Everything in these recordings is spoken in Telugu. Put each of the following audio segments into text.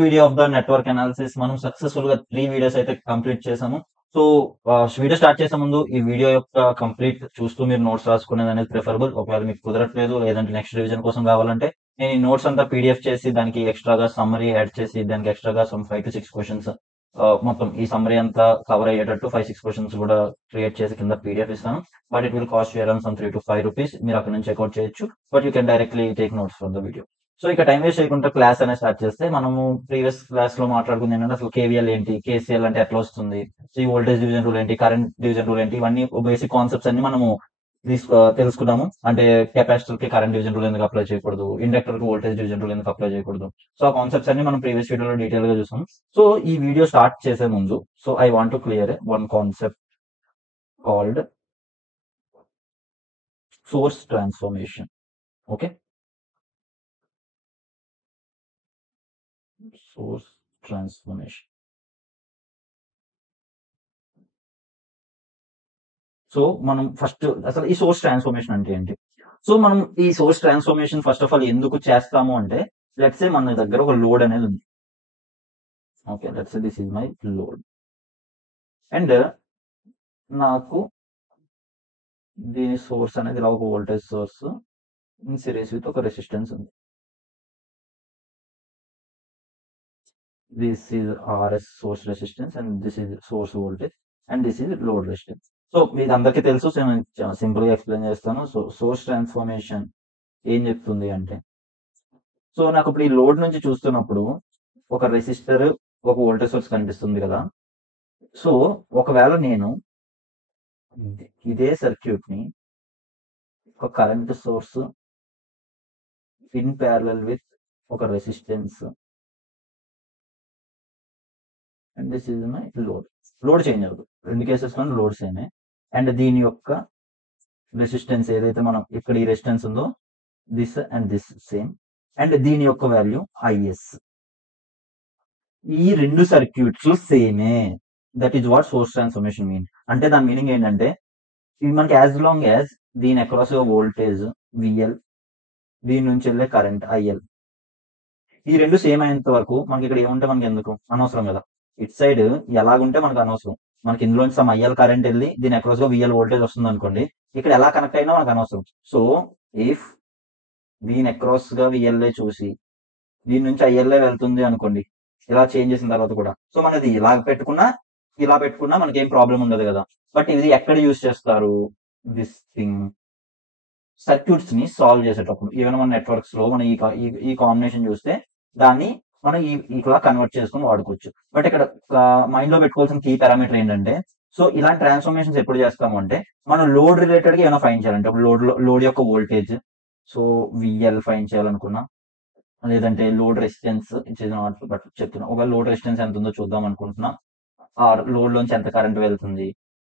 Video of the network analysis మనం సక్సెస్ఫుల్ గా 3 వీడియోస్ అయితే కంప్లీట్ చేసాము. సో వీడియో స్టార్ట్ చేసే ముందు ఈ వీడియో యొక్క కంప్లీట్ చూస్తూ మీరు నోట్స్ రాసుకునేది అనేది ప్రిఫరబుల్. ఒకవేళ మీకు కుదరట్లేదు లేదంటే నెక్స్ట్ రివిజన్ కోసం కావాలంటే నేను ఈ నోట్స్ అంతా పీడిఎఫ్ చేసి దానికి ఎక్స్ట్రాగా సమ్మరీ యాడ్ చేసి దానికి ఎక్స్ట్రాగా సమ్ 5 to 6 క్వశ్చన్స్ మొత్తం ఈ సమ్మరీ అంతా కవర్ అయ్యేటట్టు 5-6 క్వశ్చన్స్ కూడా క్రియేట్ చేసి కింద పీడిఎఫ్ ఇస్తాను. But it will cost you around some 3 to 5 rupees. మీరు అక్కడ నుంచి చెక్అవుట్ చేయొచ్చు. But you can directly take notes from the video. So ఇక టైం వేస్ట్ చేయకుండా క్లాస్ అనేది స్టార్ట్ చేస్తే మనము ప్రీవియస్ క్లాస్ లో మాట్లాడుకుంది ఏంటంటే అసలు కేవీఎల్ ఏంటి, కేసీఎల్ అంటే ఎట్లా వస్తుంది, ఈ వోల్టేజ్ డివిజన్ రూల్ ఏంటి, కరెంట్ డివిజన్ రూల్ ఏంటి, ఇవన్నీ బేసిక్ కాన్సెప్ట్స్ అన్ని మనము తెలుసుకున్నాము. అంటే కెపాసిటర్ కి కరెంట్ డివిజన్ రూల్ ఎందుకు అప్లై చేయకూడదు, ఇండక్టర్ కి వోల్టేజ్ డివిజన్ రూల్ ఎందుకు అప్లై చేయకూడదు. సో ఆ కాన్సెప్ట్స్ అన్ని మనం ప్రీవియస్ వీడియోలో డీటెయిల్ గా చూసాం. సో ఈ వీడియో స్టార్ట్ చేసే ముందు so I want to clear one concept called source transformation. Okay, source transformation. So మనం ఫస్ట్ అసలు ఈ సోర్స్ ట్రాన్స్ఫర్మేషన్ అంటే ఏంటి? సో మనం ఈ source transformation first of all ఎందుకు చేస్తాము అంటే, లెట్స్ సే మన దగ్గర ఒక లోడ్ అనేది ఉంది. Okay, let's say this is my load and నాకు దీని సోర్స్ అనేది ఇలా ఒక voltage source in series with ఒక రెసిస్టెన్స్ ఉంది. This is RS source resistance and this is source voltage and this is load resistance. So మీకు అందరికీ తెలుసు. సో నేను సింపుల్ గా ఎక్స్ప్లెయిన్ చేస్తాను. సో సోర్స్ ట్రాన్స్ఫర్మేషన్ ఏం చెప్తుంది అంటే, సో నాకు ఇప్పుడు ఈ లోడ్ నుంచి చూస్తున్నప్పుడు ఒక రెసిస్టర్, ఒక వోల్టేజ్ సోర్స్ కనిపిస్తుంది కదా. సో ఒకవేళ నేను ఇదే సర్క్యూట్ ని ఒక current source in parallel with ఒక resistance and this is my load. Load change అవుతుంది, రెండు కేసెస్ లో లోడ్ సేమే. అండ్ దీని యొక్క రెసిస్టెన్స్ ఏదైతే మనం ఇక్కడ ఈ రెసిస్టెన్స్ ఉందో this and this same. And దీని యొక్క వాల్యూ ఐఎస్. ఈ రెండు సర్క్యూట్స్ సేమే. That is what source transformation mean. అంటే దాని మీనింగ్ ఏంటంటే, ఇది మనకి యాజ్ లాంగ్ యాజ్ దీని అక్రాస్ వోల్టేజ్ విఎల్, దీని నుంచి వెళ్ళే కరెంట్ ఐఎల్, ఈ రెండు సేమ్ అయ్యేంత వరకు మనకి ఇక్కడ ఏముంటే మనకి ఎందుకు అనవసరం కదా. ఇట్ సైడ్ ఎలాగుంటే మనకు అనవసరం. మనకి ఇందులోంచి సమ్ ఐఎల్ కరెంట్ వెళ్ళి దీని అక్రాస్ గా విఎల్ వోల్టేజ్ వస్తుంది అనుకోండి, ఇక్కడ ఎలా కనెక్ట్ అయినా మనకు అనవసరం. సో ఇఫ్ దీని అక్రాస్ గా విఎల్ఏ చూసి దీని నుంచి ఐఎల్ఏ వెళ్తుంది అనుకోండి, ఇలా చేంజ్ చేసిన తర్వాత కూడా, సో మనది ఇలా పెట్టుకున్నా ఇలా పెట్టుకున్నా మనకి ఏం ప్రాబ్లం ఉండదు కదా. బట్ ఇది ఎక్కడ యూజ్ చేస్తారు, దిస్ థింగ్ సర్క్యూట్స్ ని సాల్వ్ చేసేటప్పుడు. ఈవెన్ మన నెట్వర్క్స్ లో మనం ఈ కాంబినేషన్ చూస్తే దాన్ని మనం ఇలా కన్వర్ట్ చేసుకుని వాడుకోవచ్చు. బట్ ఇక్కడ మైండ్ లో పెట్టుకోవాల్సిన కీ పారామీటర్ ఏంటంటే, సో ఇలాంటి ట్రాన్స్ఫర్మేషన్స్ ఎప్పుడు చేస్తాము అంటే, మనం లోడ్ రిలేటెడ్ గా ఏమైనా ఫైన్ చేయాలంటే, లోడ్ యొక్క వోల్టేజ్ సో విఎల్ ఫైన్ చేయాలనుకున్నా, లేదంటే లోడ్ రెసిస్టెన్స్ బట్ చెప్తున్నా, ఒక లోడ్ రెసిస్టెన్స్ ఎంత ఉందో చూద్దాం అనుకుంటున్నా, ఆర్ లోడ్ లోంచి ఎంత కరెంట్ వెళ్తుంది,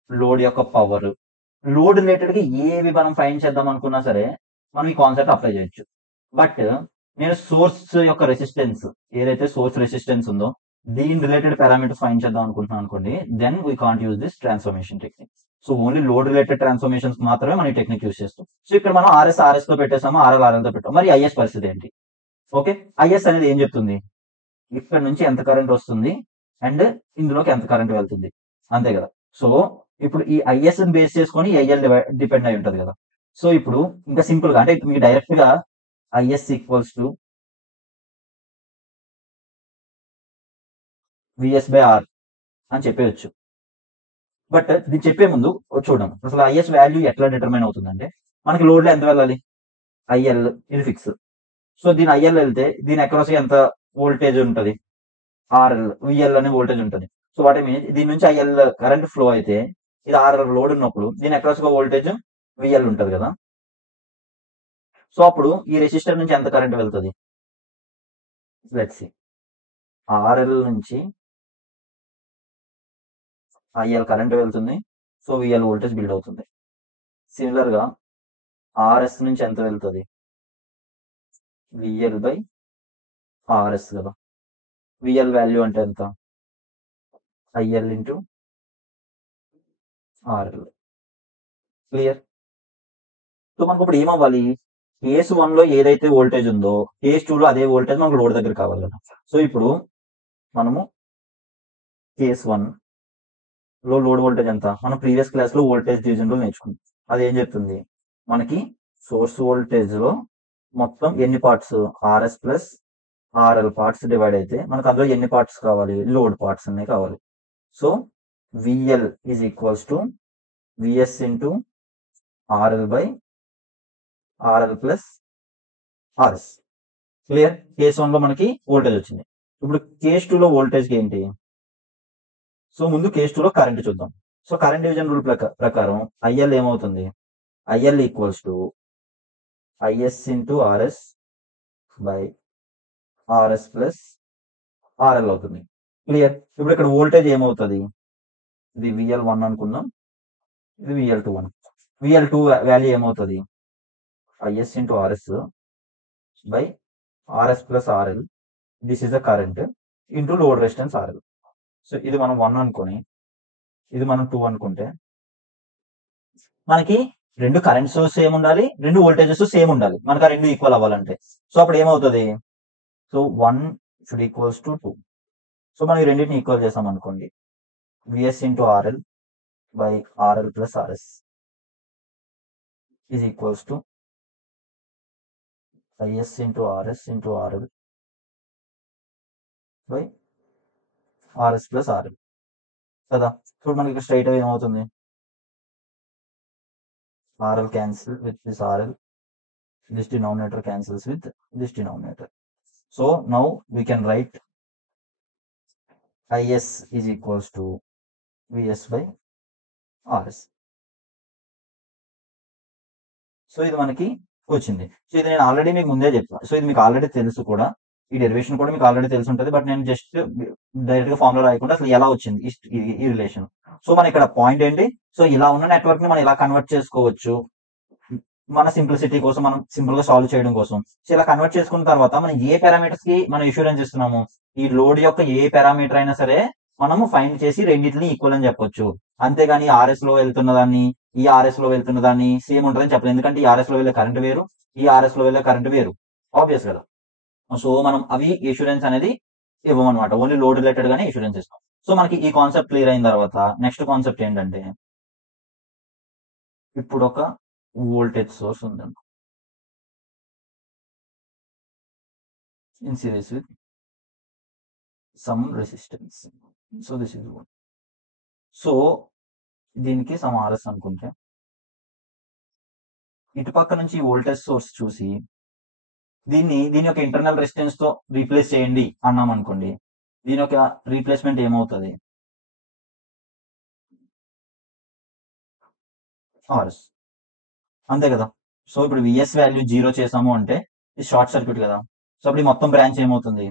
లోడ్ యొక్క పవర్, లోడ్ రిలేటెడ్ గా ఏవి మనం ఫైన్ చేద్దాం అనుకున్నా సరే మనం ఈ కాన్సెప్ట్ అప్లై చేయొచ్చు. బట్ నేను సోర్స్ యొక్క రెసిస్టెన్స్, ఏదైతే సోర్స్ రెసిస్టెన్స్ ఉందో దీని రిలేటెడ్ పారామీటర్స్ ఫైన్ చేద్దాం అనుకుంటున్నాను అనుకోండి, then we can't use this transformation technique. So only load related transformations మాత్రమే మనం ఈ టెక్నిక్ యూజ్ చేస్తాం. సో ఇక్కడ మనం ఆర్ఎస్ తో పెట్టేసాము, ఆర్ఎల్ తో పెట్టాం. మరి ఐఎస్ పరిస్థితి ఏంటి? ఓకే, ఐఎస్ అనేది ఏం చెప్తుంది, ఇక్కడ నుంచి ఎంత కరెంట్ వస్తుంది అండ్ ఇందులోకి ఎంత కరెంట్ వెళ్తుంది, అంతే కదా. సో ఇప్పుడు ఈ ఐఎస్ బేస్ చేసుకొని ఐఎల్ డిపెండ్ అయి ఉంటది కదా. సో ఇప్పుడు ఇంకా సింపుల్ గా అంటే మీకు డైరెక్ట్ గా IS equals to VS by R అని చెప్పేయచ్చు. బట్ దీన్ని చెప్పే ముందు చూద్దాం అసలు ఐఎస్ వాల్యూ ఎట్లా డిటర్మైన్ అవుతుందంటే, మనకి లోడ్ లో ఎంత వెళ్ళాలి, ఐఎల్ ఇది ఫిక్స్. సో దీని ఐఎల్ వెళ్తే దీని అక్రాస్ ఎంత వోల్టేజ్ ఉంటుంది, ఆర్ఎల్ విఎల్ అనే వోల్టేజ్ ఉంటుంది. సో వాటి మీన్స్ దీని నుంచి ఐఎల్ కరెంట్ ఫ్లో అయితే ఇది ఆర్ఎల్ లోడ్ ఉన్నప్పుడు దీని అక్రాస్ గా వోల్టేజ్ విఎల్ ఉంటది కదా. సో అప్పుడు ఈ రెసిస్టర్ నుంచి ఎంత కరెంట్ వెళ్తుంది, లెట్స్ సీ, ఆర్ఎల్ నుంచి ఐఎల్ కరెంట్ వెళ్తుంది. సో విఎల్ వోల్టేజ్ బిల్డ్ అవుతుంది. సిమిలర్ గా ఆర్ఎస్ నుంచి ఎంత వెళ్తుంది, విఎల్ బై ఆర్ఎస్ కదా. విఎల్ వాల్యూ అంటే ఎంత, IL into RL. Clear? So మనకు ఇప్పుడు ఏమవ్వాలి, కేసు 1 లో ఏదైతే వోల్టేజ్ ఉందో కేసు 2 లో అదే వోల్టేజ్ మనకు లోడ్ దగ్గర కావాలి కదా. సో ఇప్పుడు మనము కేసు 1 లో లోడ్ వోల్టేజ్ ఎంత, మనం ప్రీవియస్ క్లాస్ లో వోల్టేజ్ డివిజన్ లో నేర్చుకున్నాం. అది ఏం చెప్తుంది మనకి, సోర్స్ వోల్టేజ్ లో మొత్తం ఎన్ని parts, RS plus RL parts divide అయితే మనకు అందులో ఎన్ని పార్ట్స్ కావాలి, లోడ్ పార్ట్స్ అన్ని కావాలి. So VL is equals to VS into RL by RL plus RS. Clear. Case 1 లో మనకి వోల్టేజ్ వచ్చింది. ఇప్పుడు కేస్ 2 లో వోల్టేజ్ ఏంటి, సో ముందు కేస్ 2 లో కరెంట్ చూద్దాం. సో కరెంట్ డివిజన్ రూల్ ప్రకారం ఐఎల్ ఏమవుతుంది, IL equals to IS into RS by RS plus RL అవుతుంది. క్లియర్. ఇప్పుడు ఇక్కడ వోల్టేజ్ ఏమవుతుంది, ఇది VL1 అనుకుందాం, ఇది VL2 VL2 వాల్యూ ఏమవుతుంది, IS into RS by RS plus RL, this is the current into load resistance RL. So ఇది మనం 1 అనుకొని ఇది మనం 2 అనుకుంటే మనకి రెండు కరెంట్ సోర్స్ సేమ్ ఉండాలి, రెండు వోల్టేజెస్ సేమ్ ఉండాలి, మనకు ఆ రెండు ఈక్వల్ అవ్వాలంటే. సో అప్పుడు ఏమవుతుంది, so 1 should equals to 2. So మనం ఈ రెండింటిని ఈక్వల్ చేసాం అనుకోండి, VS into RL by RL plus RS is equals to IS into RS into RL by RS plus RL కదా. ఇప్పుడు మనకి స్ట్రైట్ అవే ఏమవుతుంది, RL cancel with this RL, this denominator cancels with this denominator. So now we can write IS is equals to VS by RS. So ఇది మనకి వచ్చింది. సో ఇది నేను ఆల్రెడీ మీకు ముందే చెప్పాను. సో ఇది మీకు ఆల్రెడీ తెలుసు కూడా, ఈ డెరివేషన్ కూడా మీకు ఆల్రెడీ తెలిసి ఉంటుంది. బట్ నేను జస్ట్ డైరెక్ట్ గా ఫార్ములా రాయకుండా అసలు ఎలా వచ్చింది ఈ రిలేషన్. సో మన ఇక్కడ పాయింట్ ఏంటి, సో ఇలా ఉన్న నెట్వర్క్ ని మనం ఇలా కన్వర్ట్ చేసుకోవచ్చు మన సింప్లిసిటీ కోసం, మనం సింపుల్ గా సాల్వ్ చేయడం కోసం. సో ఇలా కన్వర్ట్ చేసుకున్న తర్వాత మనం ఏ పారామీటర్స్ కి మనం ఇన్సూరెన్స్ ఇస్తున్నాము, ఈ లోడ్ యొక్క ఏ పారామీటర్ అయినా సరే మనము ఫైండ్ చేసి రెండింటిని ఈక్వల్ అని చెప్పొచ్చు. అంతేగాని ఆర్ఎస్ లో వెళ్తున్న దాన్ని ఈ ఆర్ఎస్ లో వెళ్తున్న దాన్ని సేమ్ ఉంటుందని చెప్పలేదు. ఎందుకంటే ఈ ఆర్ఎస్ లో వెళ్ళే కరెంట్ వేరు, ఈ ఆర్ఎస్ లో వెళ్ళే కరెంట్ వేరు, ఆబ్వియస్ కదా. సో మనం అవి ఇన్సూరెన్స్ అనేది ఇవ్వమన్నమాట, ఓన్లీ లోడ్ రిలేటెడ్ గానే ఇన్సూరెన్స్ ఇస్తాం. సో మనకి ఈ కాన్సెప్ట్ క్లియర్ అయిన తర్వాత నెక్స్ట్ కాన్సెప్ట్ ఏంటంటే, ఇప్పుడు ఒక వోల్టేజ్ సోర్స్ ఉందండి in series with some resistance. So this is one. So దీనికి సమ్ ఆర్ఎస్ అనుకుంటే, ఇటుపక్క నుంచి వోల్టేజ్ సోర్స్ చూసి దీని యొక్క ఇంటర్నల్ రెసిస్టెన్స్ తో రీప్లేస్ చేయండి అన్నాం అనుకోండి, దీని యొక్క రీప్లేస్మెంట్ ఏమవుతుంది, ఆర్ఎస్, అంతే కదా. సో ఇప్పుడు విఎస్ వాల్యూ 0 చేసాము అంటే ఇది షార్ట్ సర్క్యూట్ కదా. సో అప్పుడు ఈ మొత్తం బ్రాంచ్ ఏమవుతుంది,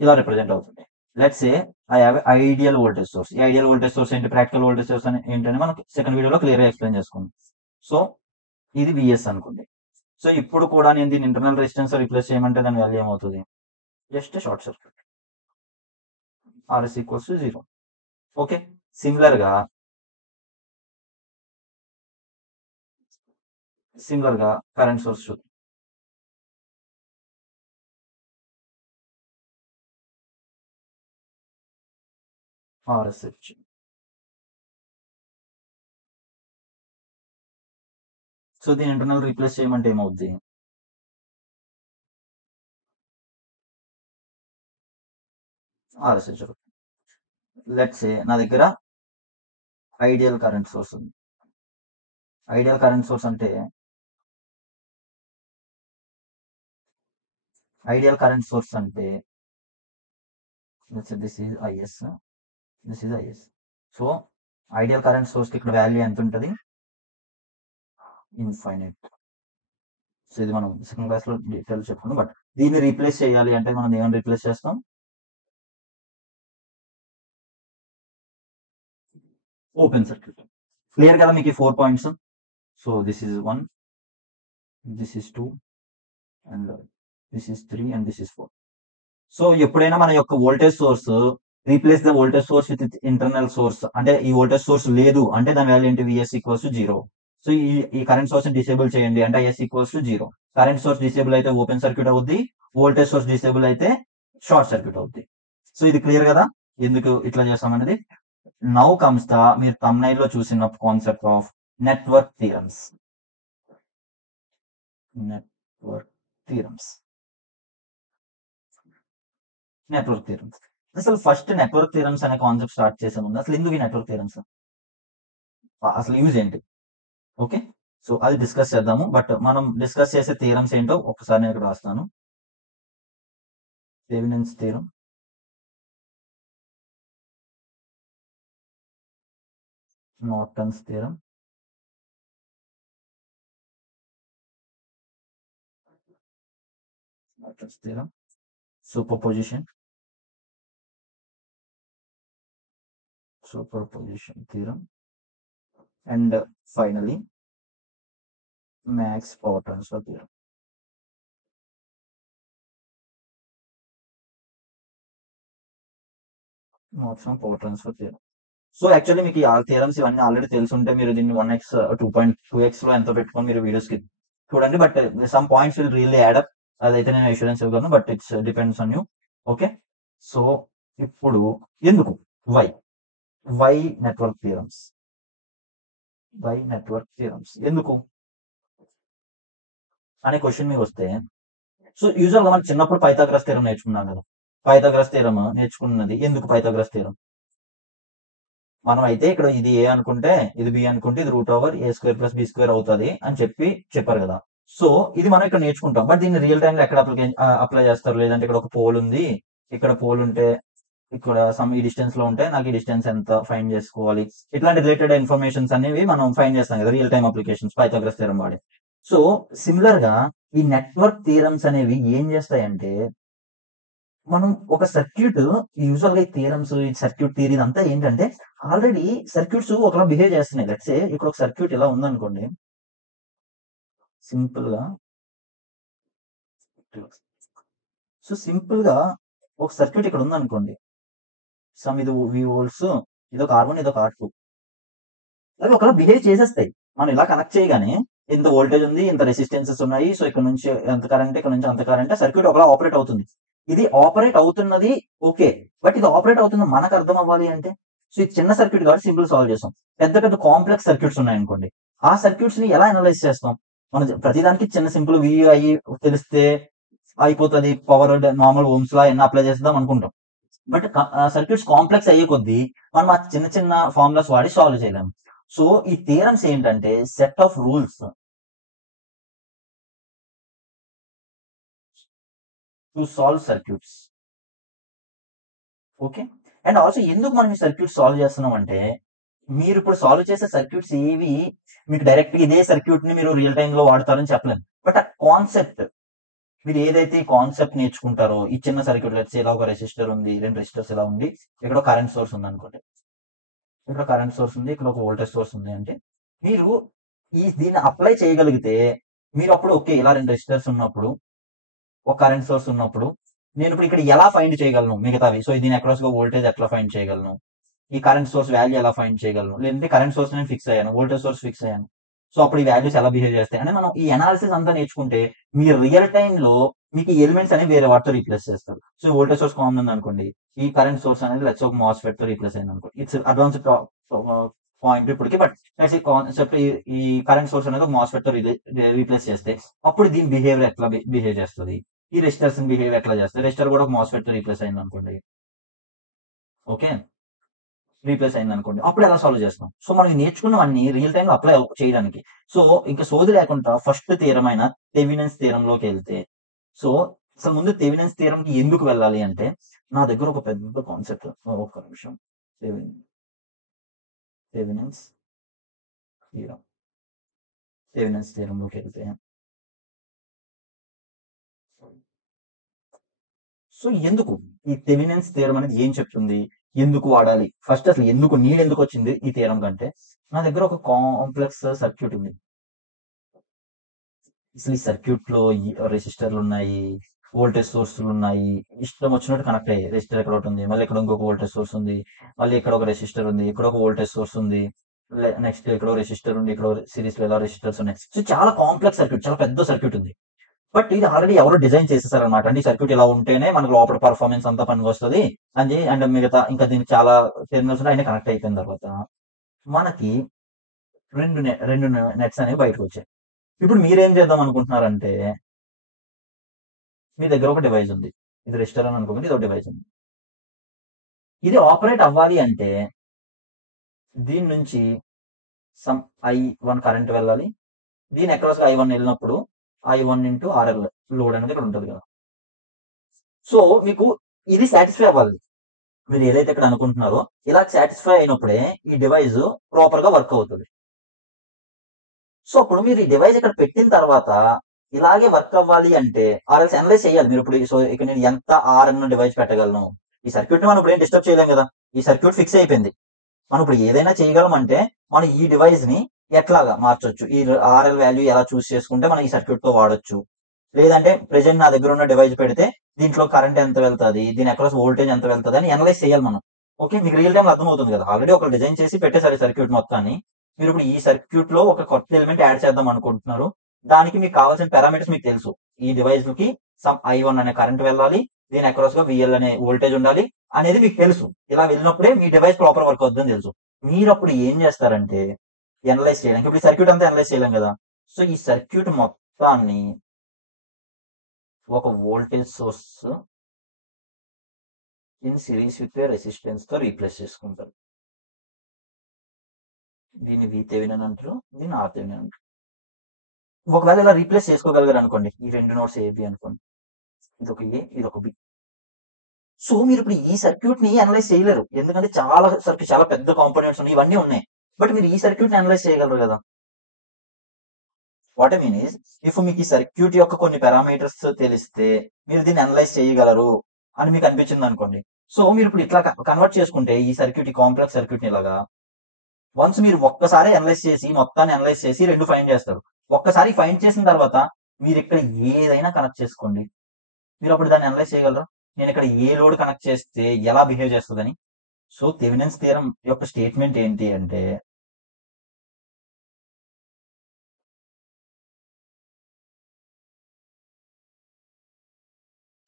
ఇలా రిప్రజెంట్ అవుతుంది. Let's say I have ideal voltage source. ఈ ఐడియల్ వోల్టేజ్ సోర్స్ ఏంటి, ప్రాక్టికల్ వోల్టేజ్ సోర్స్ ఏంటని మనం సెకండ్ వీడియోలో క్లియర్ గా ఎక్స్ప్లెయిన్ చేసుకుందాం. సో ఇది విఎస్ అనుకోండి. సో ఇప్పుడు కూడా నేను దీని ఇంటర్నల్ రెసిస్టెన్స్ రీప్లేస్ చేయమంటే దాని వాల్యూ ఏమవుతుంది, just short circuit, RS equals to 0. Okay. Similar గా కరెంట్ సోర్స్ చూద్దాం. ఆర్ఎస్ వచ్చి సో దీని ఇంటర్నల్ రీప్లేస్ చేయమంటే ఏమవుద్ది, ఆర్ఎస్ వచ్చి. లెట్స్ సే నా దగ్గర ఐడియల్ కరెంట్ సోర్స్ ఉంది. ఐడియల్ కరెంట్ సోర్స్ అంటే this is is, this is is. So ideal current source కి ఇక్కడ వాల్యూ ఎంత ఉంటుంది, ఇన్ఫైనైట్. సో ఇది మనం సెకండ్ క్లాస్ లో డీటెయిల్ చెప్పుకున్నాం. బట్ దీన్ని రీప్లేస్ చేయాలి అంటే మనం ఏమైనా రీప్లేస్ చేస్తాం, ఓపెన్ సర్క్యూట్. క్లియర్ కదా మీకు ఈ 4 points. So this is 1, this is 2 and this is 3 and this is 4. So ఎప్పుడైనా మన యొక్క voltage source replace the voltage source with internal source, అంటే ఈ వోల్టేజ్ సోర్స్ లేదు అంటే దాని వాల్యూ ఏంటి, విఎస్ ఈక్వల్స్ టు 0. సో ఈ కరెంట్ సోర్స్ డిసేబుల్ చేయండి అంటే IS equals to 0. Current source disable అయితే ఓపెన్ సర్క్యూట్ అవుద్ది, వోల్టేజ్ సోర్స్ డిసేబుల్ అయితే షార్ట్ సర్క్యూట్ అవుద్ది. సో ఇది క్లియర్ కదా ఎందుకు ఇట్లా చేస్తాం అనేది. నౌ కమ్స్ ద మీరు thumbnail లో చూసిన concept of network theorems. Network theorems network theorems అసలు ఫస్ట్ నెట్వర్క్ థియరమ్స్ అనే కాన్సెప్ట్ స్టార్ట్ చేసే ముందు అసలు ఎందుకు ఈ నెట్వర్క్ థియరమ్స్, అసలు యూజ్ ఏంటి? ఓకే, సో అది డిస్కస్ చేద్దాము. బట్ మనం డిస్కస్ చేసే థియరమ్స్ ఏంటో ఒకసారి నేను ఇక్కడ రాస్తాను. Thevenin's theorem, Norton's theorem, Norton's theorem, superposition theorem, and finally Max power transfer theorem. Maximum power transfer theorem. So actually మీకు ఈ థియరమ్స్ ఇవన్నీ ఆల్రెడీ తెలుసుంటే మీరు దీన్ని 1x 2.2x లో ఎంత పెట్టుకొని మీరు వీడియోస్ కి చూడండి. But some points will really add up, అదైతే నేను ఇన్సూరెన్స్ ఇవ్వగలను, but it's depends on you. Okay, so ఇప్పుడు ఎందుకు వై నెట్వర్క్ థియరమ్స్, ఎందుకు అనే క్వశ్చన్ మీకు వస్తే, సో యూజువల్ గా మనం చిన్నప్పుడు పైథాగరస్ థియరం నేర్చుకున్నాం కదా. పైథాగరస్ థియరం నేర్చుకున్నది ఎందుకు? పైథాగరస్ థియరం మనం అయితే ఇక్కడ ఇది ఏ అనుకుంటే ఇది బి అనుకుంటే ఇది √a² + b² అవుతుంది అని చెప్పారు కదా. సో ఇది మనం ఇక్కడ నేర్చుకుంటాం. బట్ దీన్ని రియల్ టైమ్ లో ఎక్కడ అప్లై చేస్తారు? లేదంటే ఇక్కడ ఒక పోల్ ఉంది, ఇక్కడ పోల్ ఉంటే ఇక్కడ సమ్ ఈ డిస్టెన్స్ లో ఉంటే నాకు ఈ డిస్టెన్స్ ఎంత ఫైండ్ చేసుకోవాలి, ఇట్లాంటి రిలేటెడ్ ఇన్ఫర్మేషన్స్ అనేవి మనం ఫైండ్ చేస్తాం కదా real time applications Pythagoras theorem వాడి. సో సిమిలర్ గా ఈ నెట్వర్క్ థియరమ్స్ అనేవి ఏం చేస్తాయంటే, మనం ఒక సర్క్యూట్ యూజువల్ గా ఈ థియరమ్స్, ఈ సర్క్యూట్ థియరీ ఇదంతా ఏంటంటే ఆల్రెడీ సర్క్యూట్స్ ఒకలా బిహేవ్ చేస్తున్నాయి. లెట్స్ సే ఇక్కడ ఒక సర్క్యూట్ ఇలా ఉందనుకోండి, సింపుల్ గా ఒక సర్క్యూట్ ఇక్కడ ఉందనుకోండి, సమ్ ఇది V వోల్ట్స్, ఇదొక R1 ఇదొక R2, అవి ఒకలా బిహేవ్ చేసేస్తాయి. మనం ఇలా కనెక్ట్ చేయగానే ఇంత వోల్టేజ్ ఉంది, ఇంత రెసిస్టెన్సెస్ ఉన్నాయి, సో ఇక్కడ నుంచి ఎంత కరెంట్, ఇక్కడ నుంచి అంత కరెంట్, సర్క్యూట్ ఒకలా ఆపరేట్ అవుతుంది. ఇది ఆపరేట్ అవుతున్నది ఓకే, బట్ ఇది ఆపరేట్ అవుతున్నది మనకు అర్థం అవ్వాలి అంటే, సో ఇది చిన్న సర్క్యూట్ కాబట్టి సింపుల్ సాల్వ్ చేస్తాం. పెద్ద పెద్ద కాంప్లెక్స్ సర్క్యూట్స్ ఉన్నాయనుకోండి, ఆ సర్క్యూట్స్ ని ఎలా అనలైజ్ చేస్తాం? మనం ప్రతిదానికి చిన్న సింపుల్ VI తెలిస్తే అయిపోతుంది, పవర్ నార్మల్ ఓమ్స్ లా ఎన్ని అప్లై చేద్దాం అనుకుంటాం. బట్ సర్క్యూట్స్ కాంప్లెక్స్ అయ్యే కొద్దీ మనం ఆ చిన్న చిన్న ఫార్ములాస్ వాడి సాల్వ్ చేయలేము. సో ఈ థియరమ్స్ ఏంటంటే set of rules to solve circuits. Okay, and also ఎందుకు మనం ఈ సర్క్యూట్ సాల్వ్ చేస్తున్నాం అంటే, మీరు ఇప్పుడు సాల్వ్ చేసే సర్క్యూట్స్ ఏవి మీకు డైరెక్ట్ ఇదే సర్క్యూట్ ని మీరు రియల్ టైమ్ లో వాడతారని చెప్పలేము. బట్ ఆ కాన్సెప్ట్, మీరు ఏదైతే కాన్సెప్ట్ నేర్చుకుంటారో ఈ చిన్న సర్క్యూట్, లెట్స్ ఇలా ఒక రెసిస్టర్ ఉంది, 2 రెసిస్టర్స్ ఇలా ఉంది, ఇక్కడ కరెంట్ సోర్స్ ఉంది అనుకోండి, ఇక్కడ కరెంట్ సోర్స్ ఉంది, ఇక్కడ ఒక వోల్టేజ్ సోర్స్ ఉంది అంటే, మీరు దీన్ని అప్లై చేయగలిగితే మీరు అప్పుడు ఓకే ఇలా 2 రెసిస్టర్స్ ఉన్నప్పుడు, ఒక కరెంట్ సోర్స్ ఉన్నప్పుడు నేను ఇప్పుడు ఇక్కడ ఎలా ఫైండ్ చేయగలను మిగతావి. సో దీని అక్రాస్ గా వోల్టేజ్ ఎట్లా ఫైండ్ చేయగలను, ఈ కరెంట్ సోర్స్ వాల్యూ ఎలా ఫైండ్ చేయగలను, లేదంటే కరెంట్ సోర్స్ నేను ఫిక్స్ అయ్యాను, వోల్టేజ్ సోర్స్ ఫిక్స్ అయ్యాను, సో అప్పుడు ఈ వాల్యూస్ ఎలా బిహేవ్ చేస్తాయి అంటే, మనం ఈ అనాలిసిస్ అంతా నేర్చుకుంటే మీరు రియల్ టైమ్ లో మీకు ఈ ఎలిమెంట్స్ అనేవి వేరే వాటితో రీప్లేస్ చేస్తారు. సో వోల్టేజ్ సోర్స్ కామన్ ఉంది అనుకోండి, ఈ కరెంట్ సోర్స్ అనేది లెట్స్ ఒక మాస్ఫెట్ తో రీప్లేస్ అయింది అనుకోండి. ఇట్స్ అడ్వాన్స్డ్ పాయింట్ ఇప్పటికి, బట్ ఈ కాన్సెప్ట్ ఈ కరెంట్ సోర్స్ అనేది ఒక మాస్ఫెట్ తో రీప్లేస్ చేస్తే అప్పుడు దీని బిహేవియర్ ఎట్లా బిహేవ్ చేస్తుంది, ఈ రెసిస్టర్స్ బిహేవ్ ఎట్లా చేస్తుంది, రెసిస్టర్ కూడా ఒక మాస్ఫెట్ తో రీప్లేస్ అయింది అనుకోండి, ఓకే రీప్లేస్ అయింది అనుకోండి, అప్పుడు ఎలా సాల్వ్ చేస్తాం. సో మనం నేర్చుకున్నవన్నీ రియల్ టైమ్ లో అప్లై చేయడానికి. సో ఇంకా సోది లేకుండా ఫస్ట్ థియరం అయిన థెవెనిన్స్ థియరం లోకి వెళ్తే, సో అసలు ముందు థెవెనిన్స్ థియరం కి ఎందుకు వెళ్ళాలి అంటే, నా దగ్గర ఒక పెద్ద కాన్సెప్ట్, ఒక్క నిమిషం, థెవెనిన్స్ థియరం లోకి వెళ్తే, సో ఎందుకు ఈ థెవెనిన్స్ థియరం అనేది ఏం చెప్తుంది, ఎందుకు వాడాలి, ఫస్ట్ అసలు ఎందుకు నీడ్ ఎందుకు వచ్చింది ఈ థియరం కంటే, నా దగ్గర ఒక కాంప్లెక్స్ సర్క్యూట్ ఉంది. అసలు ఈ సర్క్యూట్ లో రెసిస్టర్లు ఉన్నాయి, వోల్టేజ్ సోర్స్లు ఉన్నాయి, ఇష్టం వచ్చినట్టు కనెక్ట్ అయ్యాయి. రెసిస్టర్ ఇక్కడ ఒకటి ఉంది, మళ్ళీ ఇక్కడ ఇంకొక వోల్టేజ్ సోర్స్ ఉంది, మళ్ళీ ఇక్కడ ఒక రెసిస్టర్ ఉంది, ఇక్కడ ఒక వోల్టేజ్ సోర్స్ ఉంది, నెక్స్ట్ ఇక్కడ రెసిస్టర్ ఉంది, ఇక్కడ సిరీస్ లో ఇలా రెసిస్టర్స్ ఉన్నాయి. సో చాలా కాంప్లెక్స్ సర్క్యూట్, చాలా పెద్ద సర్క్యూట్ ఉంది. బట్ ఇది ఆల్రెడీ ఎవరో డిజైన్ చేసేసారనమాట. అంటే ఈ సర్క్యూట్ ఇలా ఉంటేనే మనకు లోపల పర్ఫార్మెన్స్ అంతా పనికి వస్తుంది అని. అండ్ మిగతా ఇంకా దీనికి చాలా టెర్మినల్స్ ఉన్నాయి, అన్ని కనెక్ట్ అయిపోయిన తర్వాత మనకి రెండు నెట్స్ అనేవి బయటకు వచ్చాయి. ఇప్పుడు మీరేం చేద్దాం అనుకుంటున్నారంటే, మీ దగ్గర ఒక డివైస్ ఉంది, ఇది రెజిస్టర్ అని అనుకోండి, ఇది ఒక డివైస్ ఉంది. ఇది ఆపరేట్ అవ్వాలి అంటే దీని నుంచి సమ్ I1 కరెంట్ వెళ్ళాలి. దీని అక్రాస్ I1 వెళ్ళినప్పుడు I1 ఇంటూ RL లోడ్ అనేది ఇక్కడ ఉంటుంది కదా. సో మీకు ఇది సాటిస్ఫై అవ్వాలి, మీరు ఏదైతే ఇక్కడ అనుకుంటున్నారో ఇలా సాటిస్ఫై అయినప్పుడే ఈ డివైస్ ప్రాపర్ గా వర్క్ అవుతుంది. సో అప్పుడు మీరు ఈ డివైస్ ఇక్కడ పెట్టిన తర్వాత ఇలాగే వర్క్ అవ్వాలి అంటే ఆర్ఎల్స్ అనలైజ్ చేయాలి మీరు. ఇప్పుడు సో ఇక్కడ నేను ఎంత ఆర్ అన్న డివైస్ పెట్టగలను, ఈ సర్క్యూట్ ని మనం ఇప్పుడు ఏం డిస్టర్బ్ చేయలేం కదా, ఈ సర్క్యూట్ ఫిక్స్ అయిపోయింది. మనం ఇప్పుడు ఏదైనా చేయగలం అంటే మనం ఈ డివైస్ ని ఎట్లాగా మార్చొచ్చు, ఈ ఆర్ఎల్ వాల్యూ ఎలా చూస్ చేసుకుంటే మనం ఈ సర్క్యూట్ తో వాడొచ్చు. లేదంటే ప్రెసెంట్ నా దగ్గర ఉన్న డివైస్ పెడితే దీంట్లో కరెంట్ ఎంత వెళ్తుంది, దీని అక్రాస్ వోల్టేజ్ ఎంత వెళ్తుంది అని అనలైజ్ చేయాలి మనం. ఓకే, మీకు రియల్ టైం అర్థమవుతుంది కదా, ఆల్రెడీ ఒక డిజైన్ చేసి పెట్టేసారు సర్క్యూట్ మొత్తాన్ని. మీరు ఇప్పుడు ఈ సర్క్యూట్ లో ఒక కొత్త ఎలిమెంట్ యాడ్ చేద్దాం అనుకుంటున్నారు. దానికి మీకు కావాల్సిన పారామీటర్స్ మీకు తెలుసు, ఈ డివైస్ కి సమ్ I1 అనే కరెంట్ వెళ్ళాలి, దీని అక్రాస్ గా VL అనే వోల్టేజ్ ఉండాలి అనేది మీకు తెలుసు. ఇలా వెళ్ళినప్పుడే మీ డివైస్ ప్రాపర్ వర్క్ అవుతుందని తెలుసు. మీరు అప్పుడు ఏం చేస్తారంటే అనలైజ్ చేయడానికి, ఇప్పుడు ఈ సర్క్యూట్ అంతా అనలైజ్ చేయలేం కదా, సో ఈ సర్క్యూట్ మొత్తాన్ని ఒక voltage source in series with resistance తో రీప్లేస్ చేసుకుంటారు. దీన్ని VThevenin అంటారు, దీన్ని RThevenin అంటారు. ఒకవేళ ఇలా రీప్లేస్ చేసుకోగలిగారు అనుకోండి, ఈ రెండు నోట్స్ AB అనుకోండి, ఇది ఒక A, ఇది ఒక B. సో మీరు ఇప్పుడు ఈ సర్క్యూట్ ని అనలైజ్ చేయలేరు, ఎందుకంటే చాలా సర్క్యూట్, చాలా పెద్ద కాంపోనెంట్స్ ఉన్నాయి, ఇవన్నీ ఉన్నాయి. బట్ మీరు ఈ సర్క్యూట్ ని అనలైజ్ చేయగలరు కదా. What I mean is, if మీకు ఈ సర్క్యూట్ యొక్క కొన్ని పారామీటర్స్ తెలిస్తే మీరు దీన్ని అనలైజ్ చేయగలరు అని మీకు అనిపించింది అనుకోండి. సో మీరు ఇప్పుడు ఇట్లా కన్వర్ట్ చేసుకుంటే ఈ సర్క్యూట్, ఈ కాంప్లెక్స్ సర్క్యూట్ ని ఇలాగా వన్స్ మీరు ఒక్కసారి అనలైజ్ చేసి మొత్తాన్ని అనలైజ్ చేసి రెండు ఫైండ్ చేస్తారు. ఒక్కసారి ఫైండ్ చేసిన తర్వాత మీరు ఇక్కడ ఏదైనా కనెక్ట్ చేసుకోండి, మీరు అప్పుడు దాన్ని అనలైజ్ చేయగలరా, నేను ఇక్కడ ఏ లోడ్ కనెక్ట్ చేస్తే ఎలా బిహేవ్ చేస్తుందని. సో థెవెనిన్స్ థియరం యొక్క స్టేట్మెంట్ ఏంటి అంటే,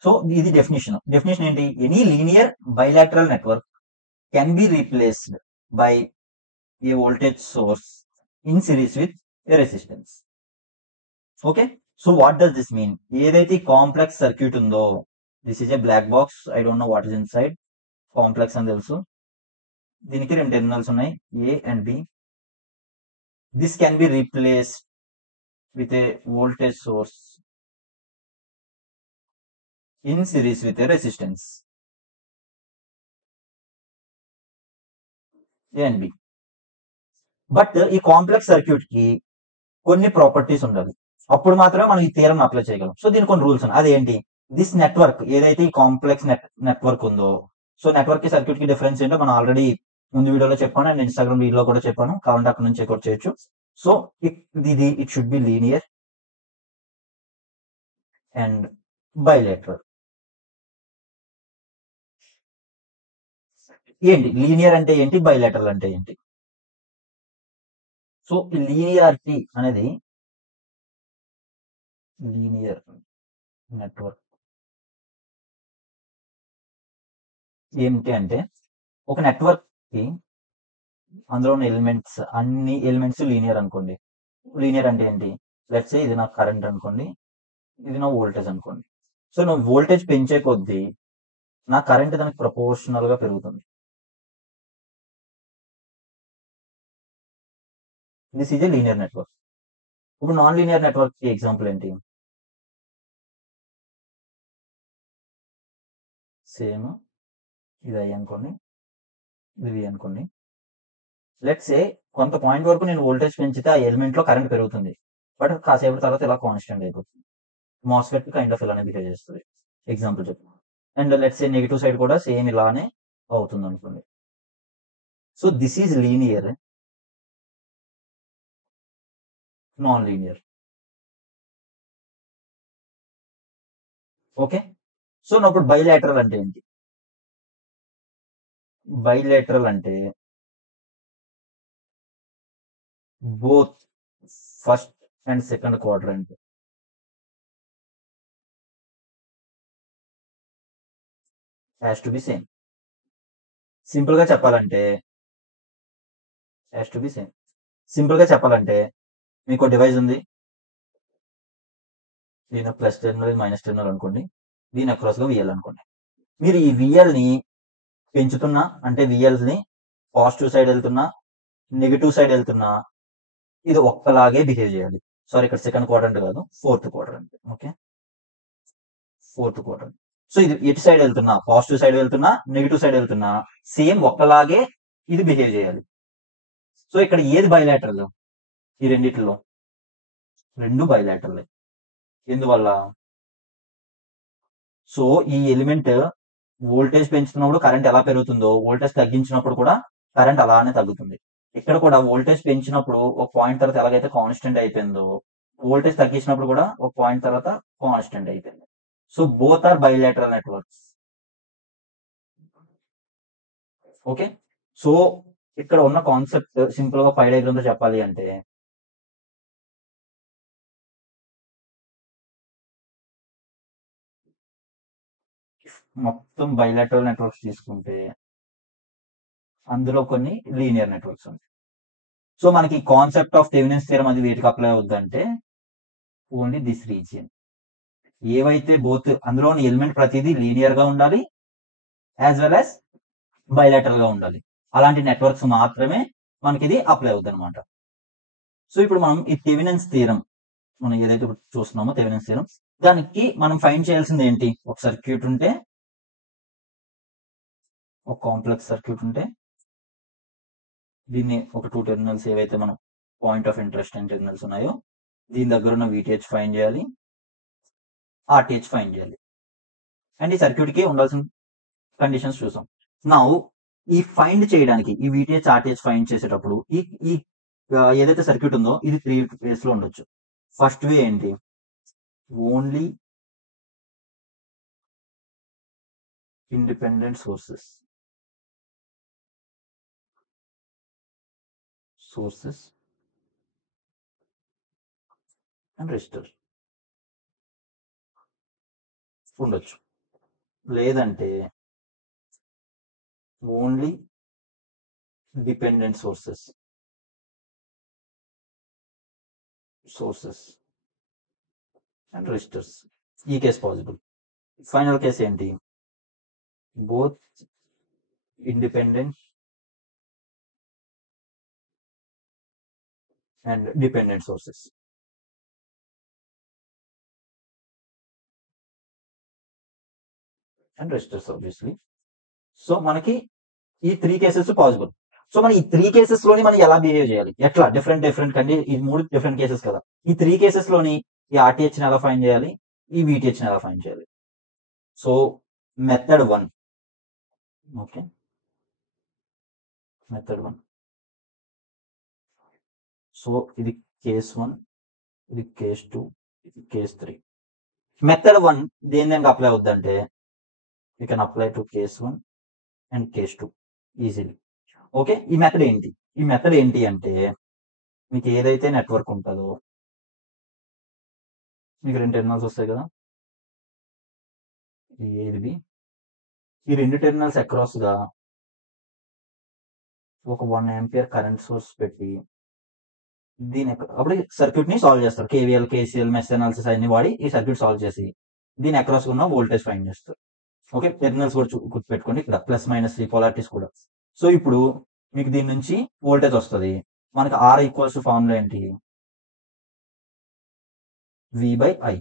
సో ఇది డెఫినేషన్ ఏంటి, any linear bilateral network can be replaced by a voltage source in series with a resistance. Okay, so what does this mean, ఏదైతే కాంప్లెక్స్ సర్క్యూట్ ఉందో, this is a black box, I don't know what is inside, complex అని తెలుసు. దీనికి రెండు టెర్మినల్స్ ఉన్నాయి, A and B. This can be replaced with a voltage source in series with a resistance A and B. But ఈ కాంప్లెక్స్ సర్క్యూట్ కి కొన్ని ప్రాపర్టీస్ ఉండాలి, అప్పుడు మాత్రమే మనం ఈ థియరం అప్లై చేయగలం. సో దీనికి కొన్ని రూల్స్ ఉన్నాయి, అదేంటి, దిస్ నెట్వర్క్ ఏదైతే ఈ కాంప్లెక్స్ నెట్వర్క్ ఉందో, సో నెట్వర్క్ కి సర్క్యూట్ కి డిఫరెన్స్ ఏంటో మనం ఆల్రెడీ ముందు వీడియోలో చెప్పాను, అండ్ ఇన్స్టాగ్రామ్ వీడియోలో కూడా చెప్పాను, కావాలంటే అక్కడ నుంచి చెక్అవుట్ చేయొచ్చు. సో ఇది it should be linear and bilateral. ఏంటి లీనియర్ అంటే ఏంటి, బైలేటరల్ అంటే ఏంటి. సో లీనియారిటీ అనేది, లీనియర్ నెట్వర్క్ ఏమిటి అంటే, ఒక నెట్వర్క్ కి అందులో ఉన్న ఎలిమెంట్స్, అన్ని ఎలిమెంట్స్ లీనియర్ అనుకోండి. లీనియర్ అంటే ఏంటి, లెట్స్ సే ఇది నా కరెంట్ అనుకోండి, ఇది నా వోల్టేజ్ అనుకోండి. సో నువ్వు వోల్టేజ్ పెంచే కొద్దీ నా కరెంట్ దానికి ప్రపోర్షనల్ గా పెరుగుతుంది. This is a linear network. ఇప్పుడు నాన్ లీనియర్ నెట్వర్క్ కి ఎగ్జాంపుల్ ఏంటి, సేమ్ ఇది I అనుకోండి, ఇది V అనుకోండి. లెట్స్ సే కొంత పాయింట్ వరకు నేను వోల్టేజ్ పెంచితే ఆ ఎలిమెంట్ లో కరెంట్ పెరుగుతుంది, బట్ కాసేపు తర్వాత ఇలా కాన్స్టెంట్ అయిపోతుంది. మాస్ఫెట్ కైండ్ ఆఫ్ ఇలానే బిహేవ్ చేస్తుంది, ఎగ్జాంపుల్ చెప్పు. And let's say negative side కూడా సేమ్ ఇలానే అవుతుంది అనుకోండి. So this is linear, non linear. Okay, so ఇప్పుడు బైలాటరల్ అంటే ఏంటి, బైలాటరల్ అంటే both first and second quadrant has to be same. Simple గా చెప్పాలంటే has to be same. Simple గా చెప్పాలంటే మీకు డివైస్ ఉంది, దీని ప్లస్ టెర్మినల్ మైనస్ టెర్మినల్ అనుకోండి, దీని అక్రాస్ గా విఎల్ అనుకోండి. మీరు ఈ విఎల్ ని పెంచుతున్నా అంటే విఎల్స్ ని పాజిటివ్ సైడ్ వెళ్తున్నా నెగిటివ్ సైడ్ వెళ్తున్నా ఇది ఒక్కలాగే బిహేవ్ చేయాలి. సారీ, ఇక్కడ సెకండ్ క్వాడ్రంట్ కాదు, fourth quadrant. Okay, fourth quadrant. So ఇది ఎటు సైడ్ వెళ్తున్నా, పాజిటివ్ సైడ్ వెళ్తున్నా నెగిటివ్ సైడ్ వెళ్తున్నా సేమ్ ఒక్కలాగే ఇది బిహేవ్ చేయాలి. సో ఇక్కడ ఏది బైలాటరల్? ఈ రెండిట్లో రెండు బైలాటరల్. ఎందువల్ల? సో ఈ ఎలిమెంట్ వోల్టేజ్ పెంచుతున్నప్పుడు కరెంట్ ఎలా పెరుగుతుందో వోల్టేజ్ తగ్గించినప్పుడు కూడా కరెంట్ అలానే తగ్గుతుంది. ఇక్కడ కూడా వోల్టేజ్ పెంచినప్పుడు ఒక పాయింట్ తర్వాత ఎలాగైతే కాన్స్టెంట్ అయిపోయిందో వోల్టేజ్ తగ్గించినప్పుడు కూడా ఒక పాయింట్ తర్వాత కాన్స్టెంట్ అయిపోయింది. So both are bilateral networks. Okay, so ఇక్కడ ఉన్న కాన్సెప్ట్ సింపుల్ గా పై డయాగ్రామ్ తో చెప్పాలి అంటే మొత్తం బైలాటరల్ నెట్వర్క్స్ తీసుకుంటే అందులో కొన్ని లీనియర్ నెట్వర్క్స్ ఉంటాయి. సో మనకి కాన్సెప్ట్ ఆఫ్ థెవెనిన్స్ థియరం అది వేటికి అప్లై అవుద్దంటే ఓన్లీ దిస్ రీజియన్. ఏవైతే బోత్ అందులోని ఎలిమెంట్ ప్రతిదీ లీనియర్ గా ఉండాలి యాజ్ వెల్ యాజ్ బైలాటరల్ గా ఉండాలి, అలాంటి నెట్వర్క్స్ మాత్రమే మనకి ఇది అప్లై అవుద్ది అనమాట. సో ఇప్పుడు మనం ఈ థెవెనిన్స్ థియరం మనం ఏదైతే చూస్తున్నామో థెవెనిన్స్ థియరం, దానికి మనం ఫైండ్ చేయాల్సింది ఏంటి? ఒక సర్క్యూట్ ఉంటే, ఒక కాంప్లెక్స్ సర్క్యూట్ ఉంటే దీన్ని ఒక టూ టెర్మినల్స్ ఏవైతే మనం point of interest and terminals ఉన్నాయో దీని దగ్గర ఉన్న VTH ఫైండ్ చేయాలి, RTH ఫైండ్ చేయాలి. అండ్ ఈ సర్క్యూట్ కి ఉండాల్సిన కండిషన్స్ చూసాం. నా ఈ ఫైండ్ చేయడానికి ఈ VTH RTH ఫైండ్ చేసేటప్పుడు ఈ ఏదైతే సర్క్యూట్ ఉందో ఇది 3 వేస్ లో ఉండొచ్చు. ఫస్ట్ వే ఏంటి? Only independent sources and resistor ఉండొచ్చు. లేదంటే only dependent sources and resistors. ఈ కేస్ పాసిబుల్. ఫైనల్ కేస్ ఏంటి? Both independent and dependent sources. And resistors obviously. So మనకి ఈ 3 కేసెస్ పాసిబుల్. సో మనం ఈ 3 కేసెస్ లోని మనం ఎలా బిహేవ్ చేయాలి, ఎట్లా డిఫరెంట్ ఈ 3 డిఫరెంట్ కేసెస్ కదా. ఈ 3 కేసెస్ లోని ఈ RTH ని ఎలా ఫైండ్ చేయాలి, ఈ VTH ని ఎలా ఫైండ్ చేయాలి? So method 1. Okay, method 1. So ఇది కేస్ 1, ఇది కేస్ 2, ఇది కేస్ 3. మెథడ్ 1 దేని దానికి అప్లై అవుద్దంటే you can apply to case 1 and case 2 easily. Okay, ఈ మెథడ్ ఏంటి అంటే మీకు ఏదైతే నెట్వర్క్ ఉంటుందో మీకు 2 టెర్మినల్స్ వస్తాయి కదా, ఏది ఈ 2 టెర్మినల్స్ అక్రాస్ గా ఒక 1 ఆంపియర్ కరెంట్ సోర్స్ పెట్టి దీని అప్పుడు సర్క్యూట్ ని సాల్వ్ చేస్తారు. KVL KCL మెష్ అనాలిసిస్ అన్ని వాడి ఈ సర్క్యూట్ సాల్వ్ చేసి దీని అక్రాస్ ఉన్న వోల్టేజ్ ఫైండ్ చేస్తారు. ఓకే, టెర్మినల్స్ కూడా గుర్తుపెట్టుకోండి, ఇక్కడ ప్లస్ మైనస్ పోలారిటీస్ కూడా. సో ఇప్పుడు మీకు దీని నుంచి వోల్టేజ్ వస్తుంది. మనకి R ఈక్వల్స్ ఫార్ములా ఏంటి? V/I.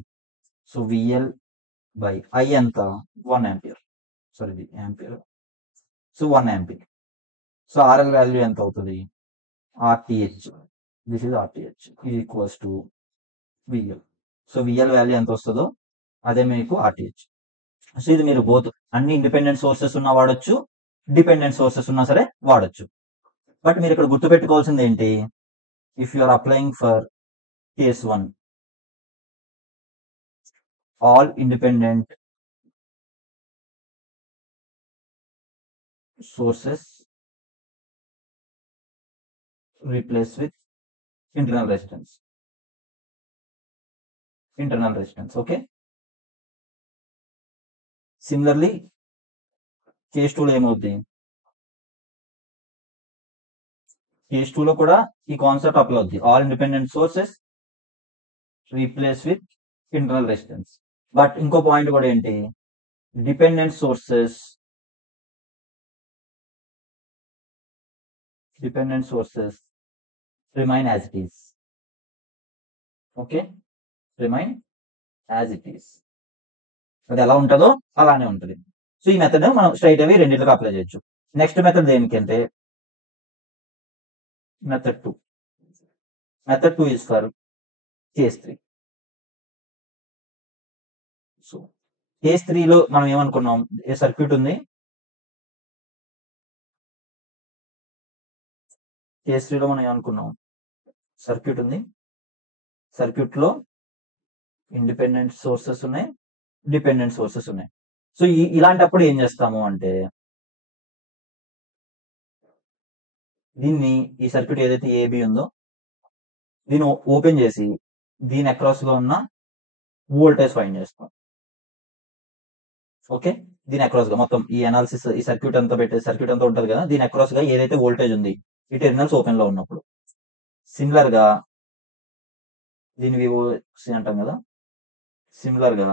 సో VL/I ఎంత? 1 ఆంపియర్. సారీ, ఇది ampere. So 1 ampere. So RL value ఎంత అవుతుంది? RTH. This is RTH equals to VL. So VL value ఎంత వస్తుందో అదే మీకు RTH. సో ఇది మీరు బోత్ అన్ని ఇండిపెండెంట్ సోర్సెస్ ఉన్నా వాడచ్చు, డిపెండెంట్ సోర్సెస్ ఉన్నా సరే వాడచ్చు. బట్ మీరు ఇక్కడ గుర్తుపెట్టుకోవాల్సింది ఏంటి? If you are applying for case 1, all independent sources replace with internal resistance. Okay, similarly case 2 లో ఏమవుద్ది, కేస్ 2 లో కూడా ఈ కాన్సెప్ట్ అప్లై అవుద్ది. All independent sources replace with internal resistance. But ఇంకో పాయింట్ కూడా ఏంటి, dependent sources remain as it is. Okay, remain as it is. అది ఎలా ఉంటుందో అలానే ఉంటుంది. సో ఈ మెథడ్ మనం స్ట్రైట్ అవే రెండింటికి అప్లై చేయొచ్చు. నెక్స్ట్ మెథడ్ దేనికంటే method 2 is for case 3. So case 3లో మనం ఏమనుకున్నాం, ఏ సర్క్యూట్ ఉంది, కేస్ 3లో మనం ఏమనుకున్నాం, సర్క్యూట్ ఉంది, సర్క్యూట్ లో ఇండిపెండెంట్ సోర్సెస్ ఉన్నాయి, డిపెండెంట్ సోర్సెస్ ఉన్నాయి. సో ఇలాంటప్పుడు ఏం చేస్తాము అంటే, దీన్ని ఈ సర్క్యూట్ ఏదైతే ఏబి ఉందో దీన్ని ఓపెన్ చేసి దీని అక్రాస్ గా ఉన్న వోల్టేజ్ ఫైండ్ చేస్తాం. ఓకే, దీని అక్రాస్ గా మొత్తం ఈ అనాలిసిస్, ఈ సర్క్యూట్ అంతా ఉంటుంది కదా, దీని అక్రాస్ గా ఏదైతే వోల్టేజ్ ఉంది ఈ టెర్మినల్స్ ఓపెన్ లో ఉన్నప్పుడు. సిమిలర్ గా దీని వివోసి అంటాం కదా, సిమిలర్ గా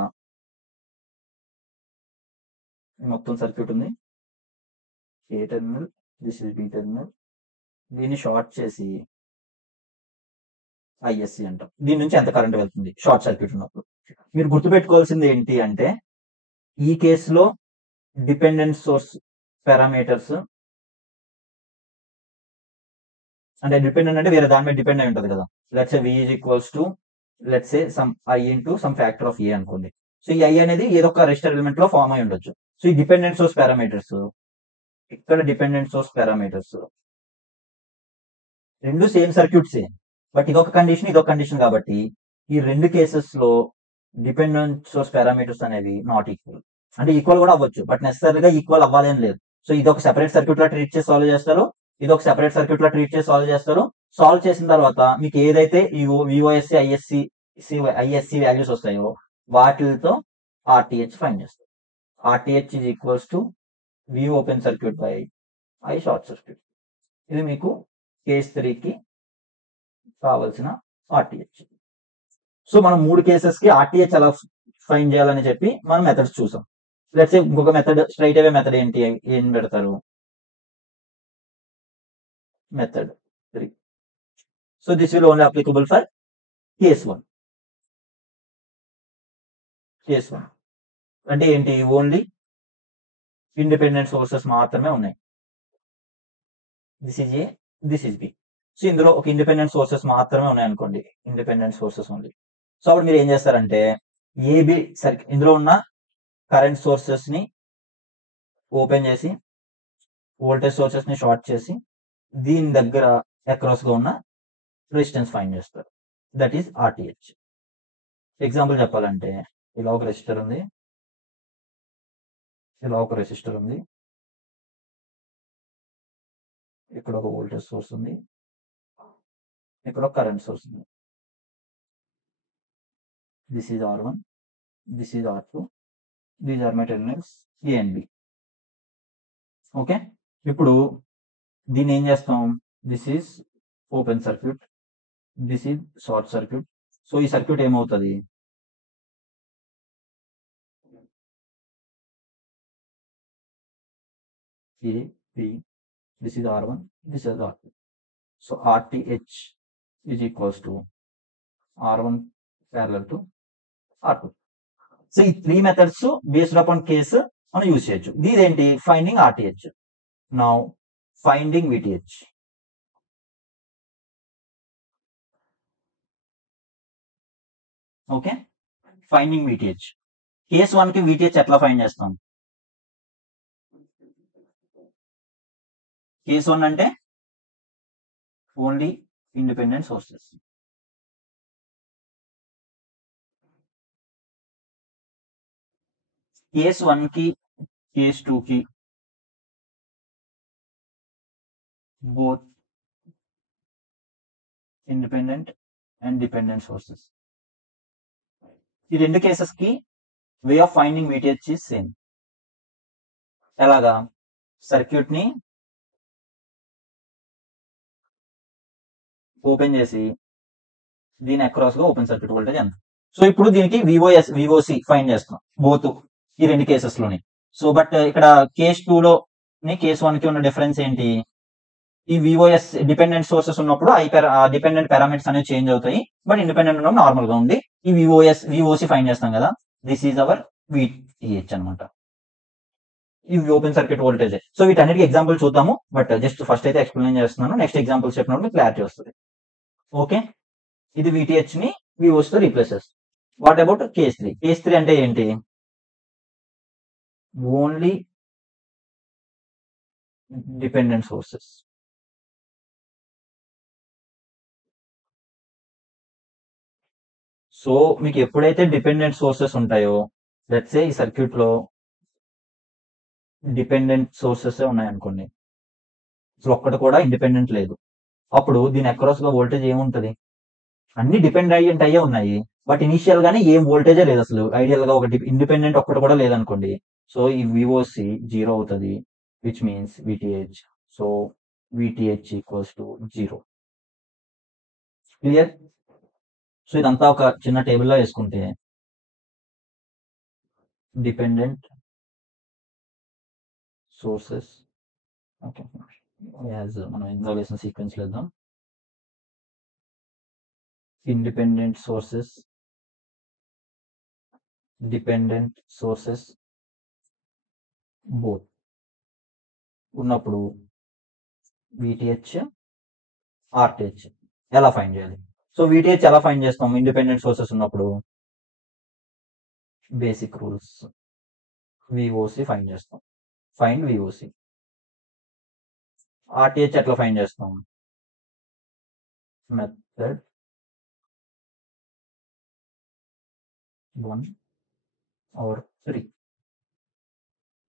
మొత్తం సర్క్యూట్ ఉంది, A terminal, this is B terminal, దీన్ని షార్ట్ చేసి ఐఎస్సి అంటాం. దీని నుంచి ఎంత కరెంట్ వెళ్తుంది షార్ట్ సర్క్యూట్ ఉన్నప్పుడు. మీరు గుర్తుపెట్టుకోవాల్సింది ఏంటి అంటే, ఈ కేసులో డిపెండెంట్ సోర్స్ పారామీటర్స్ అంటే డిపెండెంట్ అంటే వేరే దాని మీద డిపెండ్ అయి ఉంటుంది కదా. Let's say v is equals to let's say some i into some factor of a అనుకోండి. సో ఈ i అనేది ఏదో ఒక రెసిస్టర్ ఎలిమెంట్ లో ఫామ్ అయి ఉండొచ్చు. సో ఈ డిపెండెంట్ సోర్స్ పారామీటర్స్, ఇక్కడ డిపెండెంట్ సోర్స్ పారామీటర్స్ రెండు సేమ్ సర్క్యూట్సే, బట్ ఇదొక కండిషన్ కాబట్టి ఈ రెండు కేసెస్ లో డిపెండెంట్ సోర్స్ పారామీటర్స్ అనేవి నాట్ ఈక్వల్. అంటే ఈక్వల్ కూడా అవ్వచ్చు, బట్ నెసెసరీగా ఈక్వల్ అవ్వాలి అని లేదు. సో ఇది ఒక సెపరేట్ సర్క్యూట్ లో ట్రీట్ చేసి సాల్వ్ చేస్తారు, ఇది ఒక సెపరేట్ సర్క్యూట్ లో ట్రీట్ చేసి సాల్వ్ చేస్తారు. సాల్వ్ చేసిన తర్వాత మీకు ఏదైతే ఈ విఓఎస్సి ఐఎస్సి వాల్యూస్ వస్తాయో వాటితో ఆర్టీహెచ్ ఫైండ్ చేస్తారు. RTH is equals to V open circuit by I short circuit. ఇది మీకు కేస్ 3కి కావాల్సిన ఆర్టీహెచ్. సో మనం 3 కేసెస్ కి ఆర్టీహెచ్ ఎలా ఫైండ్ చేయాలని చెప్పి మనం మెథడ్స్ చూసాం. లెట్స్ సే ఇంకొక మెథడ్, స్ట్రైట్ అవే మెథడ్ ఏంటి, ఏం పెడతారు, method 3. So this will only applicable for case 1. అంటే ఏంటి, ఓన్లీ ఇండిపెండెంట్ సోర్సెస్ మాత్రమే ఉన్నాయి. This is A, this is B. So ఇందులో ఒక ఇండిపెండెంట్ సోర్సెస్ మాత్రమే ఉన్నాయి అనుకోండి, ఇండిపెండెంట్ సోర్సెస్ ఓన్లీ. సో అప్పుడు మీరు ఏం చేస్తారంటే ఏబి సర్క్యూట్, ఇందులో ఉన్న కరెంట్ సోర్సెస్ ని ఓపెన్ చేసి వోల్టేజ్ సోర్సెస్ ని షార్ట్ చేసి దీని దగ్గర అక్రాస్ గా ఉన్న రెసిస్టెన్స్ ఫైండ్ చేస్తారు. That is RTH. ఎగ్జాంపుల్ చెప్పాలంటే ఇలా ఒక రెసిస్టర్ ఉంది, ఇలా ఒక రెసిస్టర్ ఉంది, ఇక్కడ ఒక వోల్టేజ్ సోర్స్ ఉంది, ఇక్కడ ఒక కరెంట్ సోర్స్ ఉంది. This is R1, this is R2, these are my terminals A and B. Okay, ఇప్పుడు దీన్ని ఏం చేస్తాం, this is open circuit, this is short circuit. So ఈ సర్క్యూట్ ఏమవుతుంది, A, B, this is R1, this is R2. So RTH is equals to R1 parallel to R2. So ఈ 3 మెథడ్స్ బేస్డ్ అపాన్ కేసు మనం యూజ్ చేయొచ్చు. ఇదేంటి, finding RTH. Now finding VTH. Okay, finding VTH. Case 1 కి విటిహెచ్ ఎట్లా ఫైండ్ చేస్తాం, కేస్ 1 అంటే ఓన్లీ ఇండిపెండెంట్ సోర్సెస్. కేస్ 1 కి కేస్ 2 కి both independent and dependent sources. ఈ రెండు కేసెస్ కి way of finding VTH is same. ఎలాగా? సర్క్యూట్ ని ఓపెన్ చేసి దీని అక్రాస్ గా ఓపెన్ సర్క్యూట్ వోల్టేజ్ ఎంత. సో ఇప్పుడు దీనికి VOC ఫైండ్ చేస్తాం బోత్ ఈ రెండు కేసెస్ లోని. సో బట్ ఇక్కడ కేస్ 2 లో కేస్ 1 కి ఉన్న డిఫరెన్స్ ఏంటి? ఈ VOS డిపెండెంట్ సోర్సెస్ ఉన్నప్పుడు ఆ డిపెండెంట్ పారామీటర్స్ అనేవి చేంజ్ అవుతాయి, బట్ ఇండిపెండెంట్ ఉన్నప్పుడు నార్మల్ గా ఉంది. ఈ VOC ఫైండ్ చేస్తాం కదా, దిస్ ఈజ్ అవర్ VTH అనమాట. ఈ ఓపెన్ సర్క్యూట్ వోల్టేజ్. సో వీటన్నిటికీ ఎగ్జాంపుల్ చూద్దాము, బట్ జస్ట్ ఫస్ట్ అయితే ఎక్స్ప్లెయిన్ చేస్తున్నాను. నెక్స్ట్ ఎగ్జాంపుల్స్ చెప్పినప్పుడు మీకు క్లారిటీ వస్తుంది. ఓకే, ఇది VTH ని VOC తో రీప్లేస్ చేస్తాం. What about case 3? కేస్ 3 అంటే ఏంటి? Only dependent sources. సో మీకు ఎప్పుడైతే డిపెండెంట్ సోర్సెస్ ఉంటాయో, లెట్స్ సే ఈ సర్క్యూట్ లో డిపెండెంట్ సోర్సెస్ ఉన్నాయనుకోండి, అసలు ఒక్కటి కూడా ఇండిపెండెంట్ లేదు, అప్పుడు దీని అక్రాస్ గా వోల్టేజ్ ఏముంటది? అన్ని డిపెండెంట్ అయ్యే ఉన్నాయి, బట్ ఇనిషియల్ గానే ఏం వోల్టేజే లేదు అసలు. ఐడియల్ గా ఒకటి ఇండిపెండెంట్ ఒక్కటి కూడా లేదనుకోండి, సో ఈ VOC 0 అవుతుంది, which means VTH. So VTH equals to 0. Clear? So ఇదంతా ఒక చిన్న టేబుల్లో వేసుకుంటే డిపెండెంట్ సోర్సెస్, ఓకే, మనం ఇందులో వేసిన సీక్వెన్స్ వేద్దాం. Independent sources, dependent sources both ఉన్నప్పుడు VTH, RTH ఎలా ఫైండ్ చేయాలి? సో VTH ఎలా ఫైండ్ చేస్తాం ఇండిపెండెంట్ సోర్సెస్ ఉన్నప్పుడు? Basic rules. VOC ఫైండ్ చేస్తాం, ఫైండ్ VOC. RTH ఎట్లా ఫైండ్ చేస్తాం? Method 1 or 3.